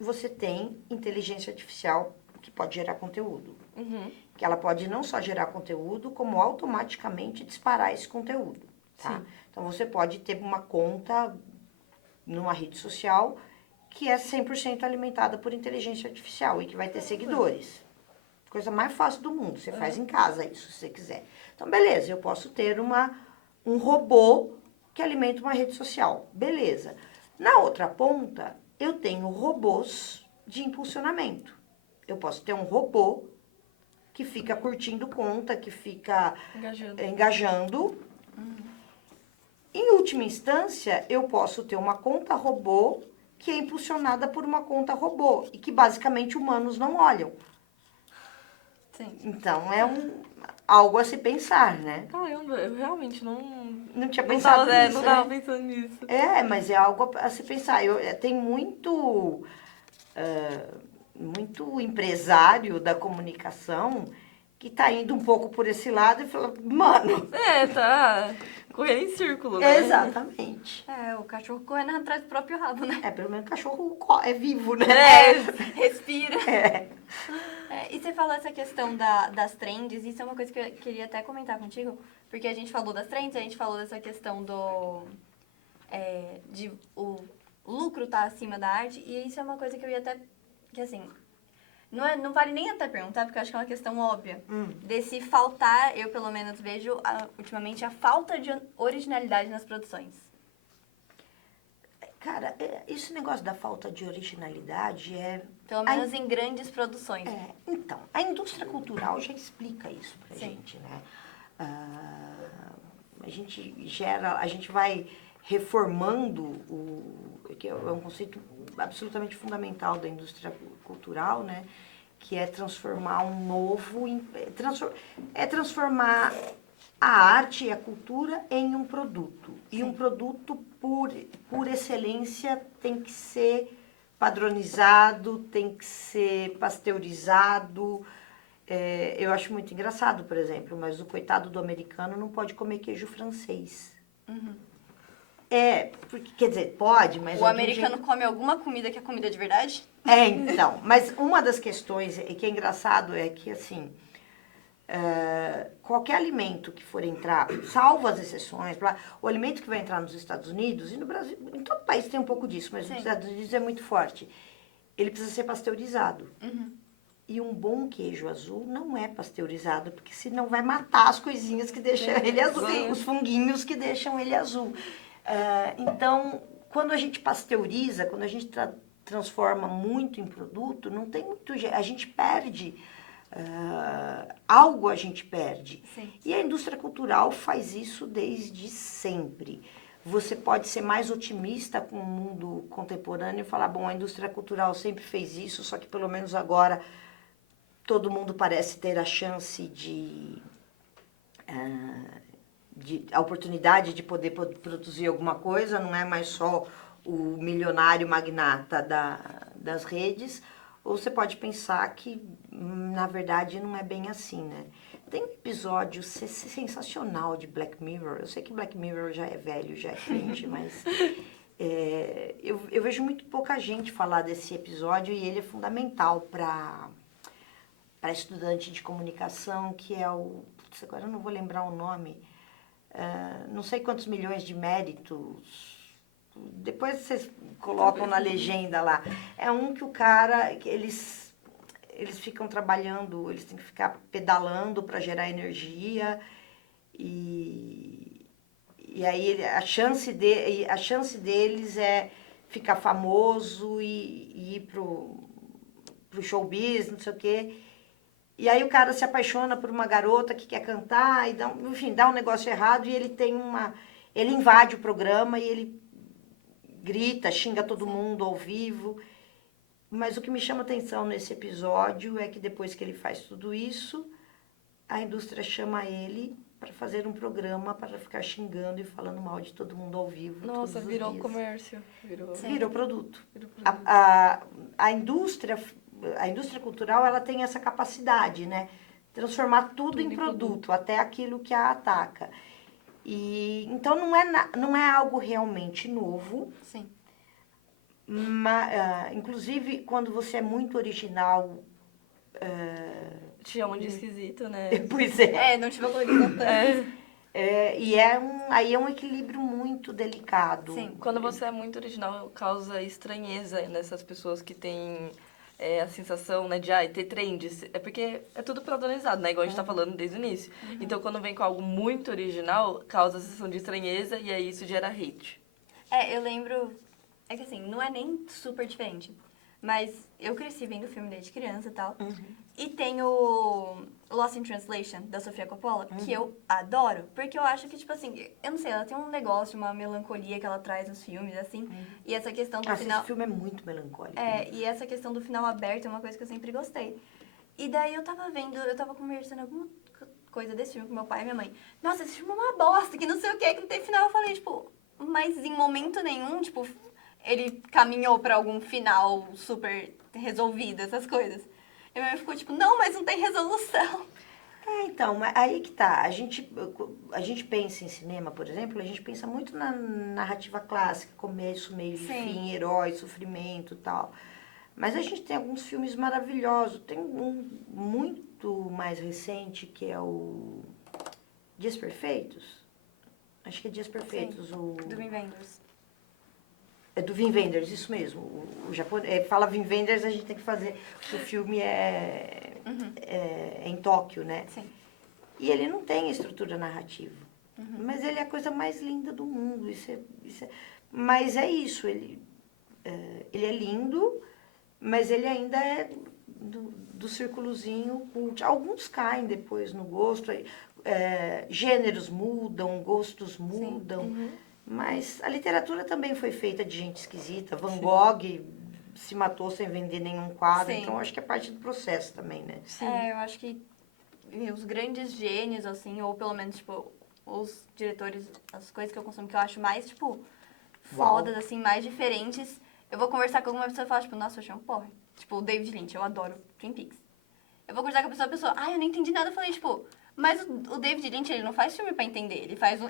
Você tem inteligência artificial que pode gerar conteúdo. Uhum. Que ela pode não só gerar conteúdo, como automaticamente disparar esse conteúdo, tá? Sim. Então, você pode ter uma conta numa rede social que é 100% alimentada por inteligência artificial e que vai ter seguidores. Coisa mais fácil do mundo. Você faz em casa isso, se você quiser. Então, beleza, eu posso ter um robô que alimenta uma rede social. Beleza. Na outra ponta, eu tenho robôs de impulsionamento. Eu posso ter um robô que fica curtindo conta, que fica engajando. Em última instância, eu posso ter uma conta robô que é impulsionada por uma conta robô e que basicamente humanos não olham. Sim. Então, é algo a se pensar, né? Caramba, eu realmente Não tinha não pensado tava, nisso, não tava né? pensando nisso. Mas é algo a se pensar. Tem muito empresário da comunicação que está indo um pouco por esse lado e fala, mano... Tá correndo em círculo, né? Exatamente. O cachorro correndo atrás do próprio rabo, né? Pelo menos o cachorro é vivo, né? Respira. É. E você falou essa questão das trends, isso é uma coisa que eu queria até comentar contigo, porque a gente falou das trends, a gente falou dessa questão de o lucro tá acima da arte, e isso é uma coisa que eu ia até, que assim, não vale nem até perguntar, porque eu acho que é uma questão óbvia, desse faltar, eu pelo menos vejo ultimamente a falta de originalidade nas produções. Cara, esse negócio da falta de originalidade Pelo menos em grandes produções. Então, a indústria cultural já explica isso pra Sim. gente, né? A gente vai reformando que é um conceito absolutamente fundamental da indústria cultural, né? Que é transformar transformar a arte e a cultura em um produto. E um produto, por excelência, tem que ser padronizado, tem que ser pasteurizado. Eu acho muito engraçado, por exemplo, mas o coitado do americano não pode comer queijo francês. Porque, quer dizer, pode, mas... O americano come alguma comida que é comida de verdade? Então, mas uma das questões que é engraçado é que, assim, qualquer alimento que for entrar, salvo as exceções, o alimento que vai entrar nos Estados Unidos, e no Brasil, em todo país tem um pouco disso, mas nos Estados Unidos é muito forte, ele precisa ser pasteurizado. E um bom queijo azul não é pasteurizado, porque senão vai matar as coisinhas que deixam ele azul, os funguinhos que deixam ele azul. Então, quando a gente pasteuriza, quando a gente transforma muito em produto, não tem muito jeito, a gente perde... algo a gente perde. Sim. E a indústria cultural faz isso desde sempre. Você pode ser mais otimista com o mundo contemporâneo e falar, bom, a indústria cultural sempre fez isso, só que pelo menos agora todo mundo parece ter a chance a oportunidade de poder produzir alguma coisa, não é mais só o milionário magnata das redes. ou você pode pensar que, na verdade, não é bem assim, né? Tem um episódio sensacional de Black Mirror. Eu sei que Black Mirror já é velho, já é crente, mas eu vejo muito pouca gente falar desse episódio e ele é fundamental para estudante de comunicação, que é o... Putz, agora eu não vou lembrar o nome. Não sei quantos milhões de méritos. Depois vocês colocam na legenda lá. É um que o cara... Que eles ficam trabalhando, eles têm que ficar pedalando para gerar energia e aí a chance deles é ficar famoso e ir pro showbiz, não sei o quê. E aí o cara se apaixona por uma garota que quer cantar e dá um negócio errado e ele invade o programa e ele grita, xinga todo mundo ao vivo. Mas o que me chama atenção nesse episódio é que depois que ele faz tudo isso, a indústria chama ele para fazer um programa para ficar xingando e falando mal de todo mundo ao vivo. Nossa, todos os virou dias. comércio. Virou produto. Virou produto. A indústria cultural, ela tem essa capacidade, né? Transformar tudo em produto, até aquilo que a ataca. E, então, não é algo realmente novo. Sim. Inclusive, quando você é muito original... Te chamam de esquisito, né? Pois é. Não te valorizam tanto. Aí é um equilíbrio muito delicado. Sim. Quando você é muito original, causa estranheza nessas pessoas que têm a sensação, né, de ter trends. É porque é tudo padronizado, né? Igual a gente tá falando desde o início. Então, quando vem com algo muito original, causa a sensação de estranheza e aí isso gera hate. Eu lembro... É que assim, não é nem super diferente. Mas eu cresci vendo o filme desde criança e tal. E tem o Lost in Translation, da Sofia Coppola, que eu adoro. Porque eu acho que, tipo assim, eu não sei, ela tem um negócio, uma melancolia que ela traz nos filmes, assim. E essa questão do final... Esse filme é muito melancólico. E essa questão do final aberto é uma coisa que eu sempre gostei. E daí eu tava conversando alguma coisa desse filme com meu pai e minha mãe. Nossa, esse filme é uma bosta, que não sei o que não tem final. Eu falei, tipo, mas em momento nenhum, tipo... ele caminhou pra algum final super resolvido, essas coisas. E minha mãe ficou tipo, não, mas não tem resolução. Então, aí que tá. A gente pensa em cinema, por exemplo, a gente pensa muito na narrativa clássica, começo, meio e fim, herói, sofrimento e tal. Mas a gente tem alguns filmes maravilhosos. Tem um muito mais recente, que é o Dias Perfeitos. Acho que é Dias Perfeitos. Sim, do Wim Wenders. É do Wim Wenders, isso mesmo. O japonês, fala Wim Wenders, a gente tem que fazer... O filme é em Tóquio, né? Sim. E ele não tem estrutura narrativa. Mas ele é a coisa mais linda do mundo. Mas é isso, ele é lindo, mas ele ainda é do círculozinho cult. Alguns caem depois no gosto. Gêneros mudam, gostos mudam. Mas a literatura também foi feita de gente esquisita. Van Gogh se matou sem vender nenhum quadro. Sim. Então, acho que é parte do processo também, né? Sim. Eu acho que os grandes gênios, assim, ou pelo menos, tipo, os diretores, as coisas que eu consumo que eu acho mais, tipo, fodas, assim, mais diferentes, eu vou conversar com alguma pessoa e falar, tipo, nossa, eu achei um porre. Tipo, o David Lynch, eu adoro Twin Peaks. Eu vou conversar com a pessoa, eu não entendi nada. Eu falei, tipo, mas o David Lynch, ele não faz filme pra entender. Ele faz o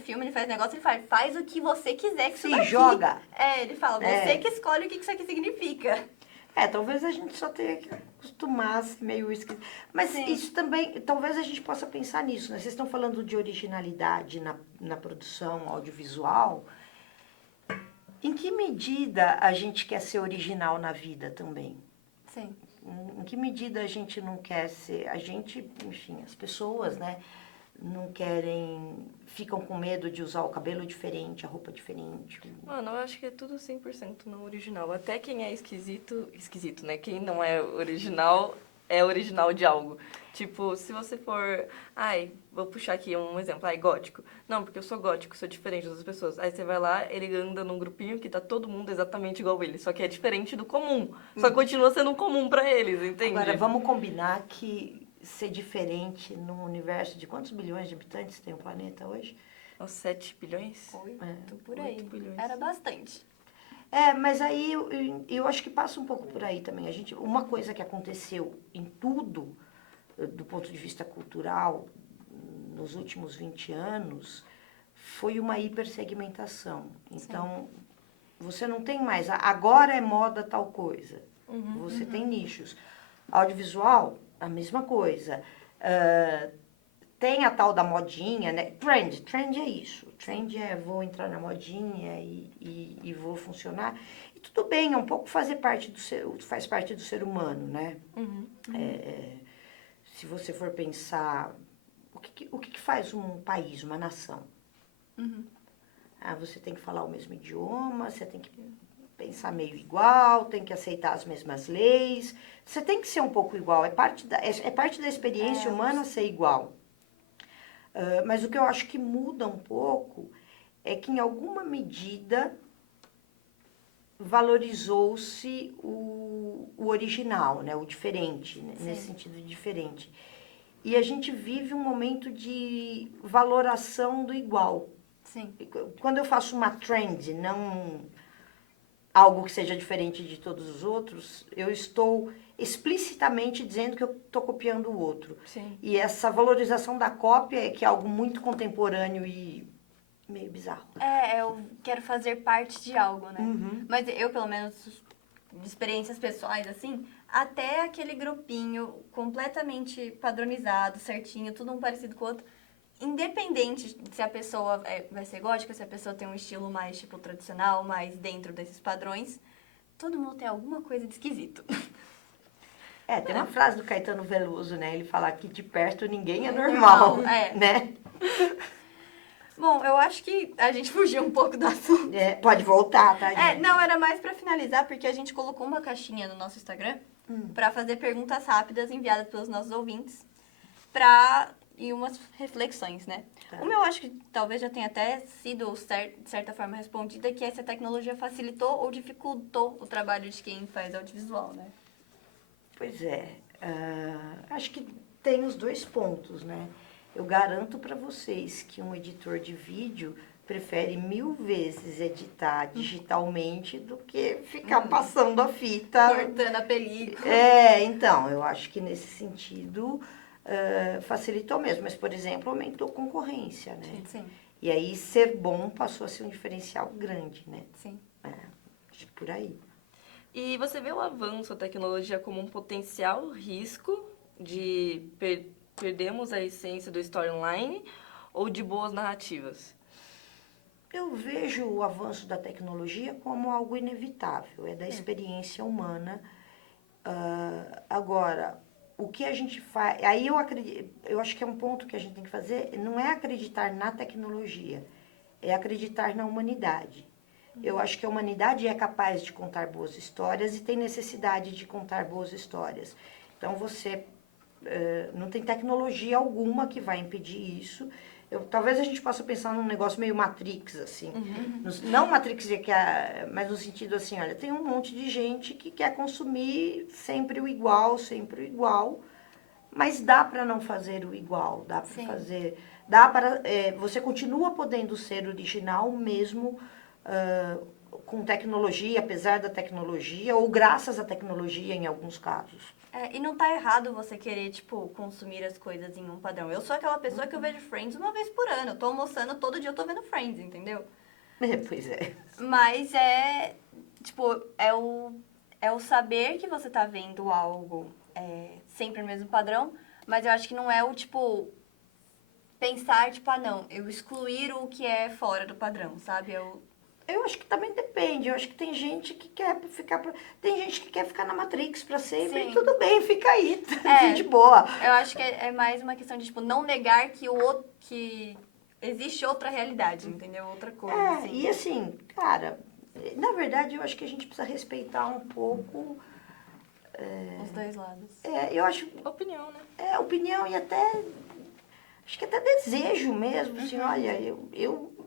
filme, ele faz o negócio, ele faz o que você quiser que isso daqui. Joga. Ele fala, você que escolhe o que isso aqui significa. Talvez a gente só tenha que acostumar a ser meio esquisito. Mas isso também, talvez a gente possa pensar nisso, né? Vocês estão falando de originalidade na produção audiovisual. Em que medida a gente quer ser original na vida também? Sim. Em que medida a gente não quer ser... A gente, enfim, as pessoas, né? Não querem... Ficam com medo de usar o cabelo diferente, a roupa diferente. Mano, eu acho que é tudo 100% não original. Até quem é esquisito, né? Quem não é original de algo. Tipo, se você for... vou puxar aqui um exemplo. Gótico. Não, porque eu sou gótico, sou diferente das pessoas. Aí você vai lá, ele anda num grupinho que tá todo mundo exatamente igual ele. Só que é diferente do comum. Só continua sendo comum pra eles, entende? Agora, vamos combinar que ser diferente num universo de quantos bilhões de habitantes tem o planeta hoje? Aos 7 bilhões? 8 por aí. 8 bilhões. Era bastante. Mas aí eu acho que passa um pouco por aí também. Uma coisa que aconteceu em tudo, do ponto de vista cultural, nos últimos 20 anos, foi uma hipersegmentação. Então, você não tem mais, agora é moda tal coisa. Você tem nichos. Audiovisual, a mesma coisa. Tem a tal da modinha, né? Trend é isso. Trend é vou entrar na modinha e vou funcionar. E tudo bem, é um pouco faz parte do ser humano, né? Se você for pensar, o que faz um país, uma nação? Você tem que falar o mesmo idioma, você tem que pensar meio igual, tem que aceitar as mesmas leis. Você tem que ser um pouco igual, é parte da experiência humana ser igual. Mas o que eu acho que muda um pouco é que, em alguma medida, valorizou-se o original, né? O diferente, né? Nesse sentido diferente. E a gente vive um momento de valoração do igual. Sim. Quando eu faço uma trend, não algo que seja diferente de todos os outros, eu estou explicitamente dizendo que eu estou copiando o outro. Sim. E essa valorização da cópia é que é algo muito contemporâneo e meio bizarro. Eu quero fazer parte de algo, né? Mas eu, pelo menos, de experiências pessoais, assim, até aquele grupinho completamente padronizado, certinho, tudo um parecido com o outro, independente de se a pessoa vai ser gótica, se a pessoa tem um estilo mais, tipo, tradicional, mais dentro desses padrões, todo mundo tem alguma coisa de esquisito. Tem uma frase do Caetano Veloso, né? Ele fala que de perto ninguém é normal, né? Bom, eu acho que a gente fugiu um pouco do assunto. Pode voltar, tá, gente? Não, era mais pra finalizar, porque a gente colocou uma caixinha no nosso Instagram pra fazer perguntas rápidas enviadas pelos nossos ouvintes e umas reflexões, né? O meu acho que talvez já tenha até sido, de certa forma, respondida, que é se a tecnologia facilitou ou dificultou o trabalho de quem faz audiovisual, né? Pois é. Acho que tem os dois pontos, né? Eu garanto para vocês que um editor de vídeo prefere 1000 vezes editar digitalmente do que ficar passando a fita. Cortando a película. Então, eu acho que nesse sentido facilitou mesmo. Mas, por exemplo, aumentou a concorrência, né? Sim. E aí, ser bom passou a ser um diferencial grande, né? Sim. Acho que por aí. E você vê o avanço da tecnologia como um potencial risco de perdermos a essência do storyline ou de boas narrativas? Eu vejo o avanço da tecnologia como algo inevitável, é da experiência humana. Agora, o que a gente faz... Aí eu acho que é um ponto que a gente tem que fazer, não é acreditar na tecnologia, é acreditar na humanidade. Eu acho que a humanidade é capaz de contar boas histórias e tem necessidade de contar boas histórias. Então, não tem tecnologia alguma que vai impedir isso. Talvez a gente possa pensar num negócio meio Matrix, assim. Não Matrix, mas no sentido assim, olha, tem um monte de gente que quer consumir sempre o igual, mas dá para não fazer o igual, dá para fazer... você continua podendo ser original mesmo com tecnologia, apesar da tecnologia, ou graças à tecnologia em alguns casos. E não tá errado você querer, tipo, consumir as coisas em um padrão. Eu sou aquela pessoa que eu vejo Friends uma vez por ano. Eu tô almoçando, todo dia eu tô vendo Friends, entendeu? Pois é. Mas tipo, é o saber que você tá vendo algo sempre no mesmo padrão, mas eu acho que não é o, tipo, pensar, tipo, não, eu excluir o que é fora do padrão, sabe? Eu acho que também depende. Eu acho que tem gente que quer ficar... Tem gente que quer ficar na Matrix pra sempre. Sim. E tudo bem, fica aí. De boa. Eu acho que é mais uma questão de, tipo, não negar que existe outra realidade, entendeu? Outra coisa, assim. E assim, cara... Na verdade, eu acho que a gente precisa respeitar um pouco... Os dois lados. Eu acho... Opinião, né? Opinião e até... Acho que até desejo mesmo. Assim, olha,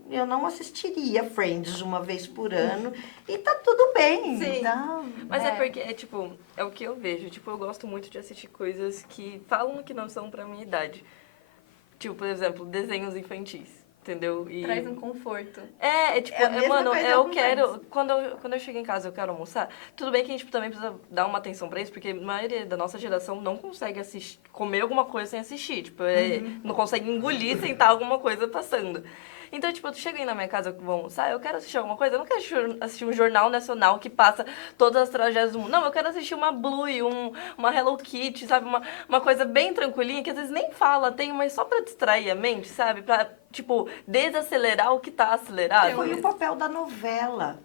eu não assistiria Friends uma vez por ano e tá tudo bem. Sim. Então, Mas porque, tipo, é o que eu vejo. Tipo, eu gosto muito de assistir coisas que falam que não são pra minha idade. Tipo, por exemplo, desenhos infantis. entendeu? E Traz um conforto. tipo, É a mesma mano, coisa eu com quero. Friends. Quando eu chego em casa, eu quero almoçar. Tudo bem que a gente também precisa dar uma atenção pra isso, porque a maioria da nossa geração não consegue assistir, comer alguma coisa sem assistir. Tipo, não consegue engolir sem estar alguma coisa passando. Então, tipo, eu chego aí na minha casa, eu vou almoçar, eu quero assistir alguma coisa. Eu não quero assistir um jornal nacional que passa todas as tragédias do mundo. Não, eu quero assistir uma Bluey, uma Hello Kitty, sabe? Uma coisa bem tranquilinha, que às vezes nem fala, tem, mas só pra distrair a mente, sabe? Pra, tipo, desacelerar o que tá acelerado. Foi o papel da novela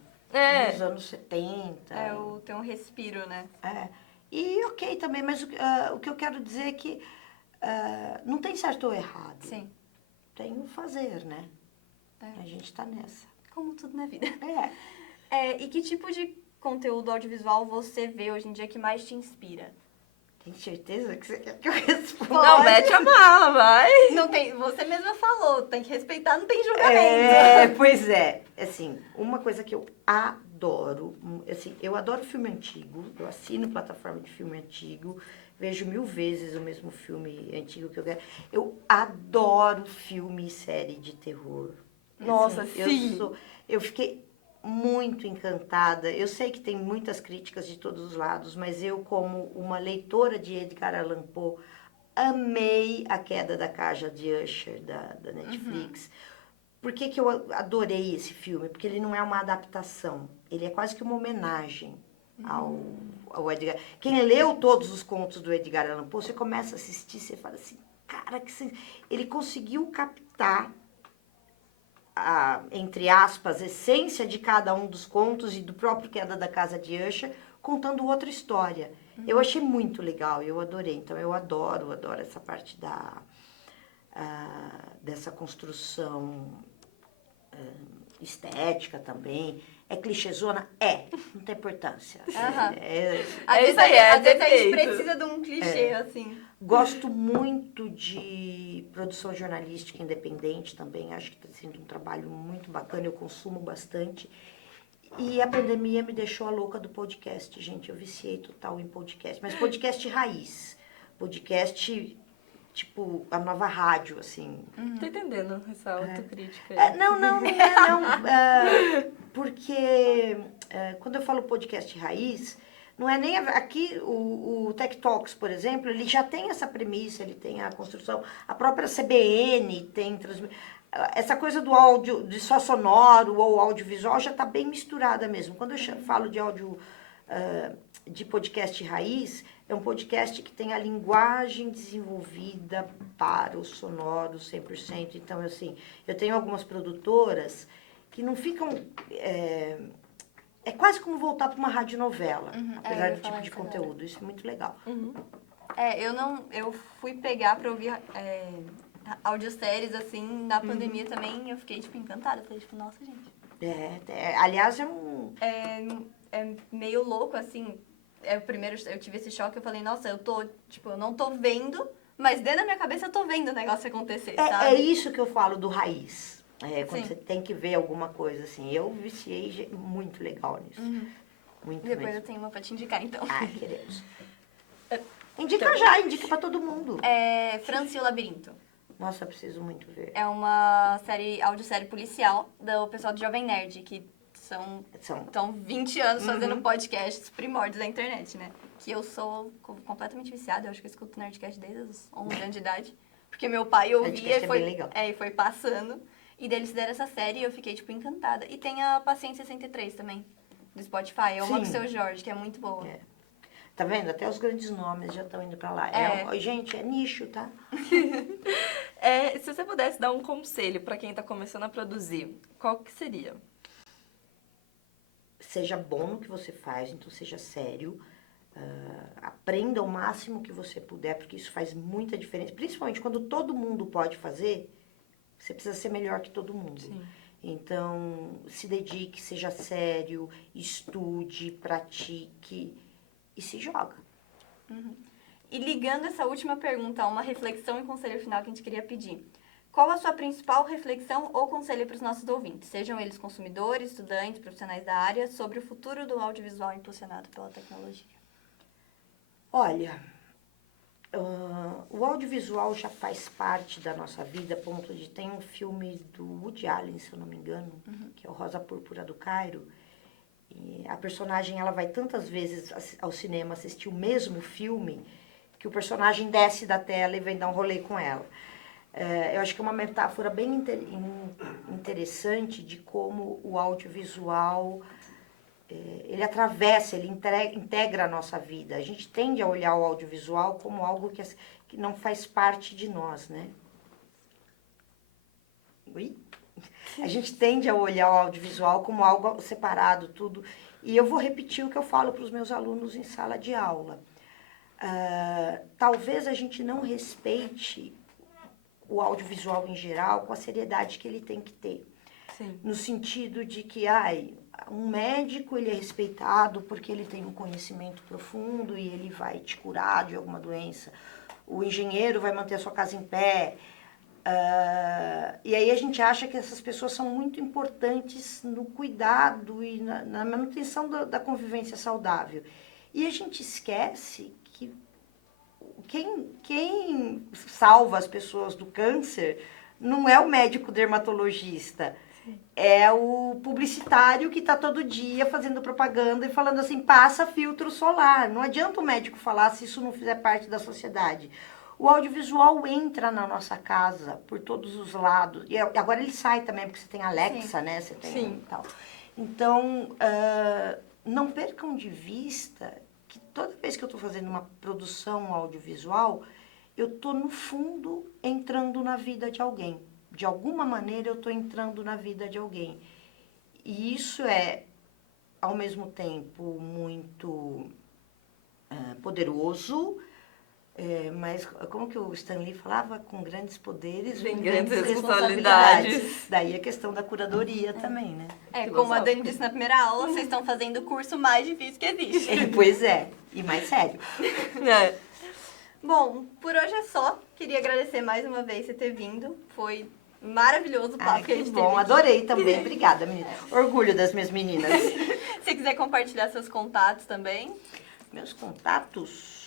nos anos 70. Tem um respiro, né? É. E ok também, mas o que eu quero dizer é que não tem certo ou errado. Sim. Tem o fazer, né? É. A gente tá nessa. Como tudo na vida. É. E que tipo de conteúdo audiovisual você vê hoje em dia que mais te inspira? Tem certeza que você quer que eu responda? Não, mete a mala, vai. Não tem, você mesma falou, tem que respeitar, não tem julgamento. Pois é. Assim, uma coisa que eu adoro, assim, eu adoro filme antigo, eu assino plataforma de filme antigo, vejo 1000 vezes o mesmo filme antigo que eu quero. Eu adoro filme e série de terror. Nossa, Assim, sim. eu fiquei muito encantada. Eu sei que tem muitas críticas de todos os lados, mas eu, como uma leitora de Edgar Allan Poe, amei A Queda da Casa de Usher, da Netflix. Por que eu adorei esse filme? Porque ele não é uma adaptação, ele é quase que uma homenagem ao Edgar. Quem leu todos os contos do Edgar Allan Poe, você começa a assistir, você fala assim, cara, ele conseguiu captar a, entre aspas, essência de cada um dos contos e do próprio Queda da Casa de Usher, contando outra história. Eu achei muito legal, eu adorei. Então, eu adoro essa parte dessa construção estética também. É clichêzona? Não tem importância. Isso aí, é às vezes a gente defeito. precisa de um clichê, assim. Gosto muito de produção jornalística independente também. Acho que está sendo um trabalho muito bacana. Eu consumo bastante. E a pandemia me deixou a louca do podcast, gente. Eu viciei total em podcast. Mas podcast raiz. Podcast, tipo, a nova rádio, assim. Tô entendendo essa autocrítica aí. Não. Porque quando eu falo podcast raiz, não é nem... Aqui, o Tech Talks, por exemplo, ele já tem essa premissa, ele tem a construção. A própria CBN tem... Essa coisa do áudio, de só sonoro ou audiovisual, já está bem misturada mesmo. Quando eu falo de áudio... de podcast raiz, é um podcast que tem a linguagem desenvolvida para o sonoro 100%. Então, assim, eu tenho algumas produtoras que não ficam... É quase como voltar para uma radionovela, apesar do tipo de conteúdo. Isso é muito legal. Eu fui pegar pra ouvir audioséries, assim, na pandemia também, eu fiquei, tipo, encantada. Falei, tipo, nossa, gente. Aliás, é um... É meio louco, assim. Primeiro eu tive esse choque, eu falei, nossa, eu não tô vendo, mas dentro da minha cabeça eu tô vendo o negócio acontecer, sabe? É isso que eu falo do raiz. Quando Sim. você tem que ver alguma coisa, assim. Eu viciei muito legal nisso. Muito Depois mesmo. eu tenho uma pra te indicar, então. Queremos. Indica pra todo mundo. Franci e o Labirinto. Nossa, eu preciso muito ver. É uma audiosérie policial do pessoal do Jovem Nerd, que estão 20 anos fazendo podcasts primórdios da internet, né? Que eu sou completamente viciada, eu acho que eu escuto Nerdcast desde os 11 anos de idade. Porque meu pai ouvia Nerdcast é bem legal. E foi passando. E daí eles fizeram essa série e eu fiquei, tipo, encantada. E tem a Paciência 63 também, do Spotify. É uma com o Seu Jorge, que é muito boa. Tá vendo? Até os grandes nomes já estão indo pra lá. Gente, é nicho, tá? Se você pudesse dar um conselho pra quem tá começando a produzir, qual que seria? Seja bom no que você faz, então seja sério. Aprenda o máximo que você puder, porque isso faz muita diferença. Principalmente quando todo mundo pode fazer, você precisa ser melhor que todo mundo. Sim. Então, se dedique, seja sério, estude, pratique e se joga. E ligando essa última pergunta a uma reflexão e conselho final que a gente queria pedir. Qual a sua principal reflexão ou conselho para os nossos ouvintes, sejam eles consumidores, estudantes, profissionais da área, sobre o futuro do audiovisual impulsionado pela tecnologia? Olha, O audiovisual já faz parte da nossa vida, a ponto de tem um filme do Woody Allen, se eu não me engano, que é o Rosa Púrpura do Cairo. E a personagem ela vai tantas vezes ao cinema assistir o mesmo filme que o personagem desce da tela e vem dar um rolê com ela. Eu acho que é uma metáfora bem interessante de como o audiovisual ele atravessa, ele integra a nossa vida. A gente tende a olhar o audiovisual como algo que não faz parte de nós, né? Oi? A gente tende a olhar o audiovisual como algo separado, tudo. E eu vou repetir o que eu falo para os meus alunos em sala de aula. Talvez a gente não respeite o audiovisual em geral com a seriedade que ele tem que ter. Sim. No sentido de que, um médico ele é respeitado porque ele tem um conhecimento profundo e ele vai te curar de alguma doença. O engenheiro vai manter a sua casa em pé. E aí a gente acha que essas pessoas são muito importantes no cuidado e na manutenção da convivência saudável. E a gente esquece que quem salva as pessoas do câncer não é o médico dermatologista, é o publicitário que está todo dia fazendo propaganda e falando assim, passa filtro solar. Não adianta o médico falar se isso não fizer parte da sociedade. O audiovisual entra na nossa casa por todos os lados. E agora ele sai também, porque você tem Alexa, né? Você tem tal. Então, não percam de vista que toda vez que eu estou fazendo uma produção audiovisual, eu estou, no fundo, entrando na vida de alguém. De alguma maneira, eu estou entrando na vida de alguém. E isso é, ao mesmo tempo, muito poderoso, mas como que o Stan Lee falava? Com grandes poderes, Vem vem grandes grandes responsabilidades. responsabilidades. Daí a questão da curadoria também, né? Como a Dani disse na primeira aula, vocês estão fazendo o curso mais difícil que existe. Pois é, e mais sério. Bom, por hoje é só. Queria agradecer mais uma vez você ter vindo. Foi maravilhoso o papo que a gente teve aqui. Adorei também. Obrigada, menina. Orgulho das minhas meninas. Se você quiser compartilhar seus contatos também. Meus contatos...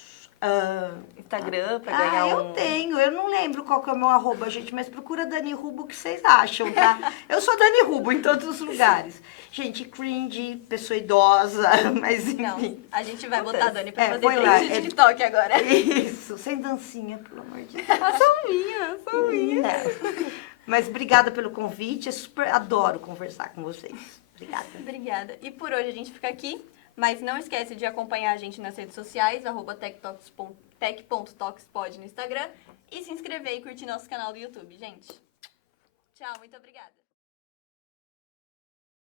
Instagram, pra ganhar eu tenho. Eu não lembro qual que é o meu @, gente, mas procura Dani Rubo que vocês acham, tá? Eu sou Dani Rubo em todos os lugares. Gente, cringe, pessoa idosa, mas enfim. Não, a gente vai botar a Dani pra fazer põe lá, trend de TikTok agora. Isso, sem dancinha, pelo amor de Deus. São minhas. Mas obrigada pelo convite, adoro conversar com vocês. Obrigada. Obrigada. E por hoje a gente fica aqui, mas não esquece de acompanhar a gente nas redes sociais, @tech.talkspod no Instagram, e se inscrever e curtir nosso canal do YouTube, gente. Tchau, muito obrigada.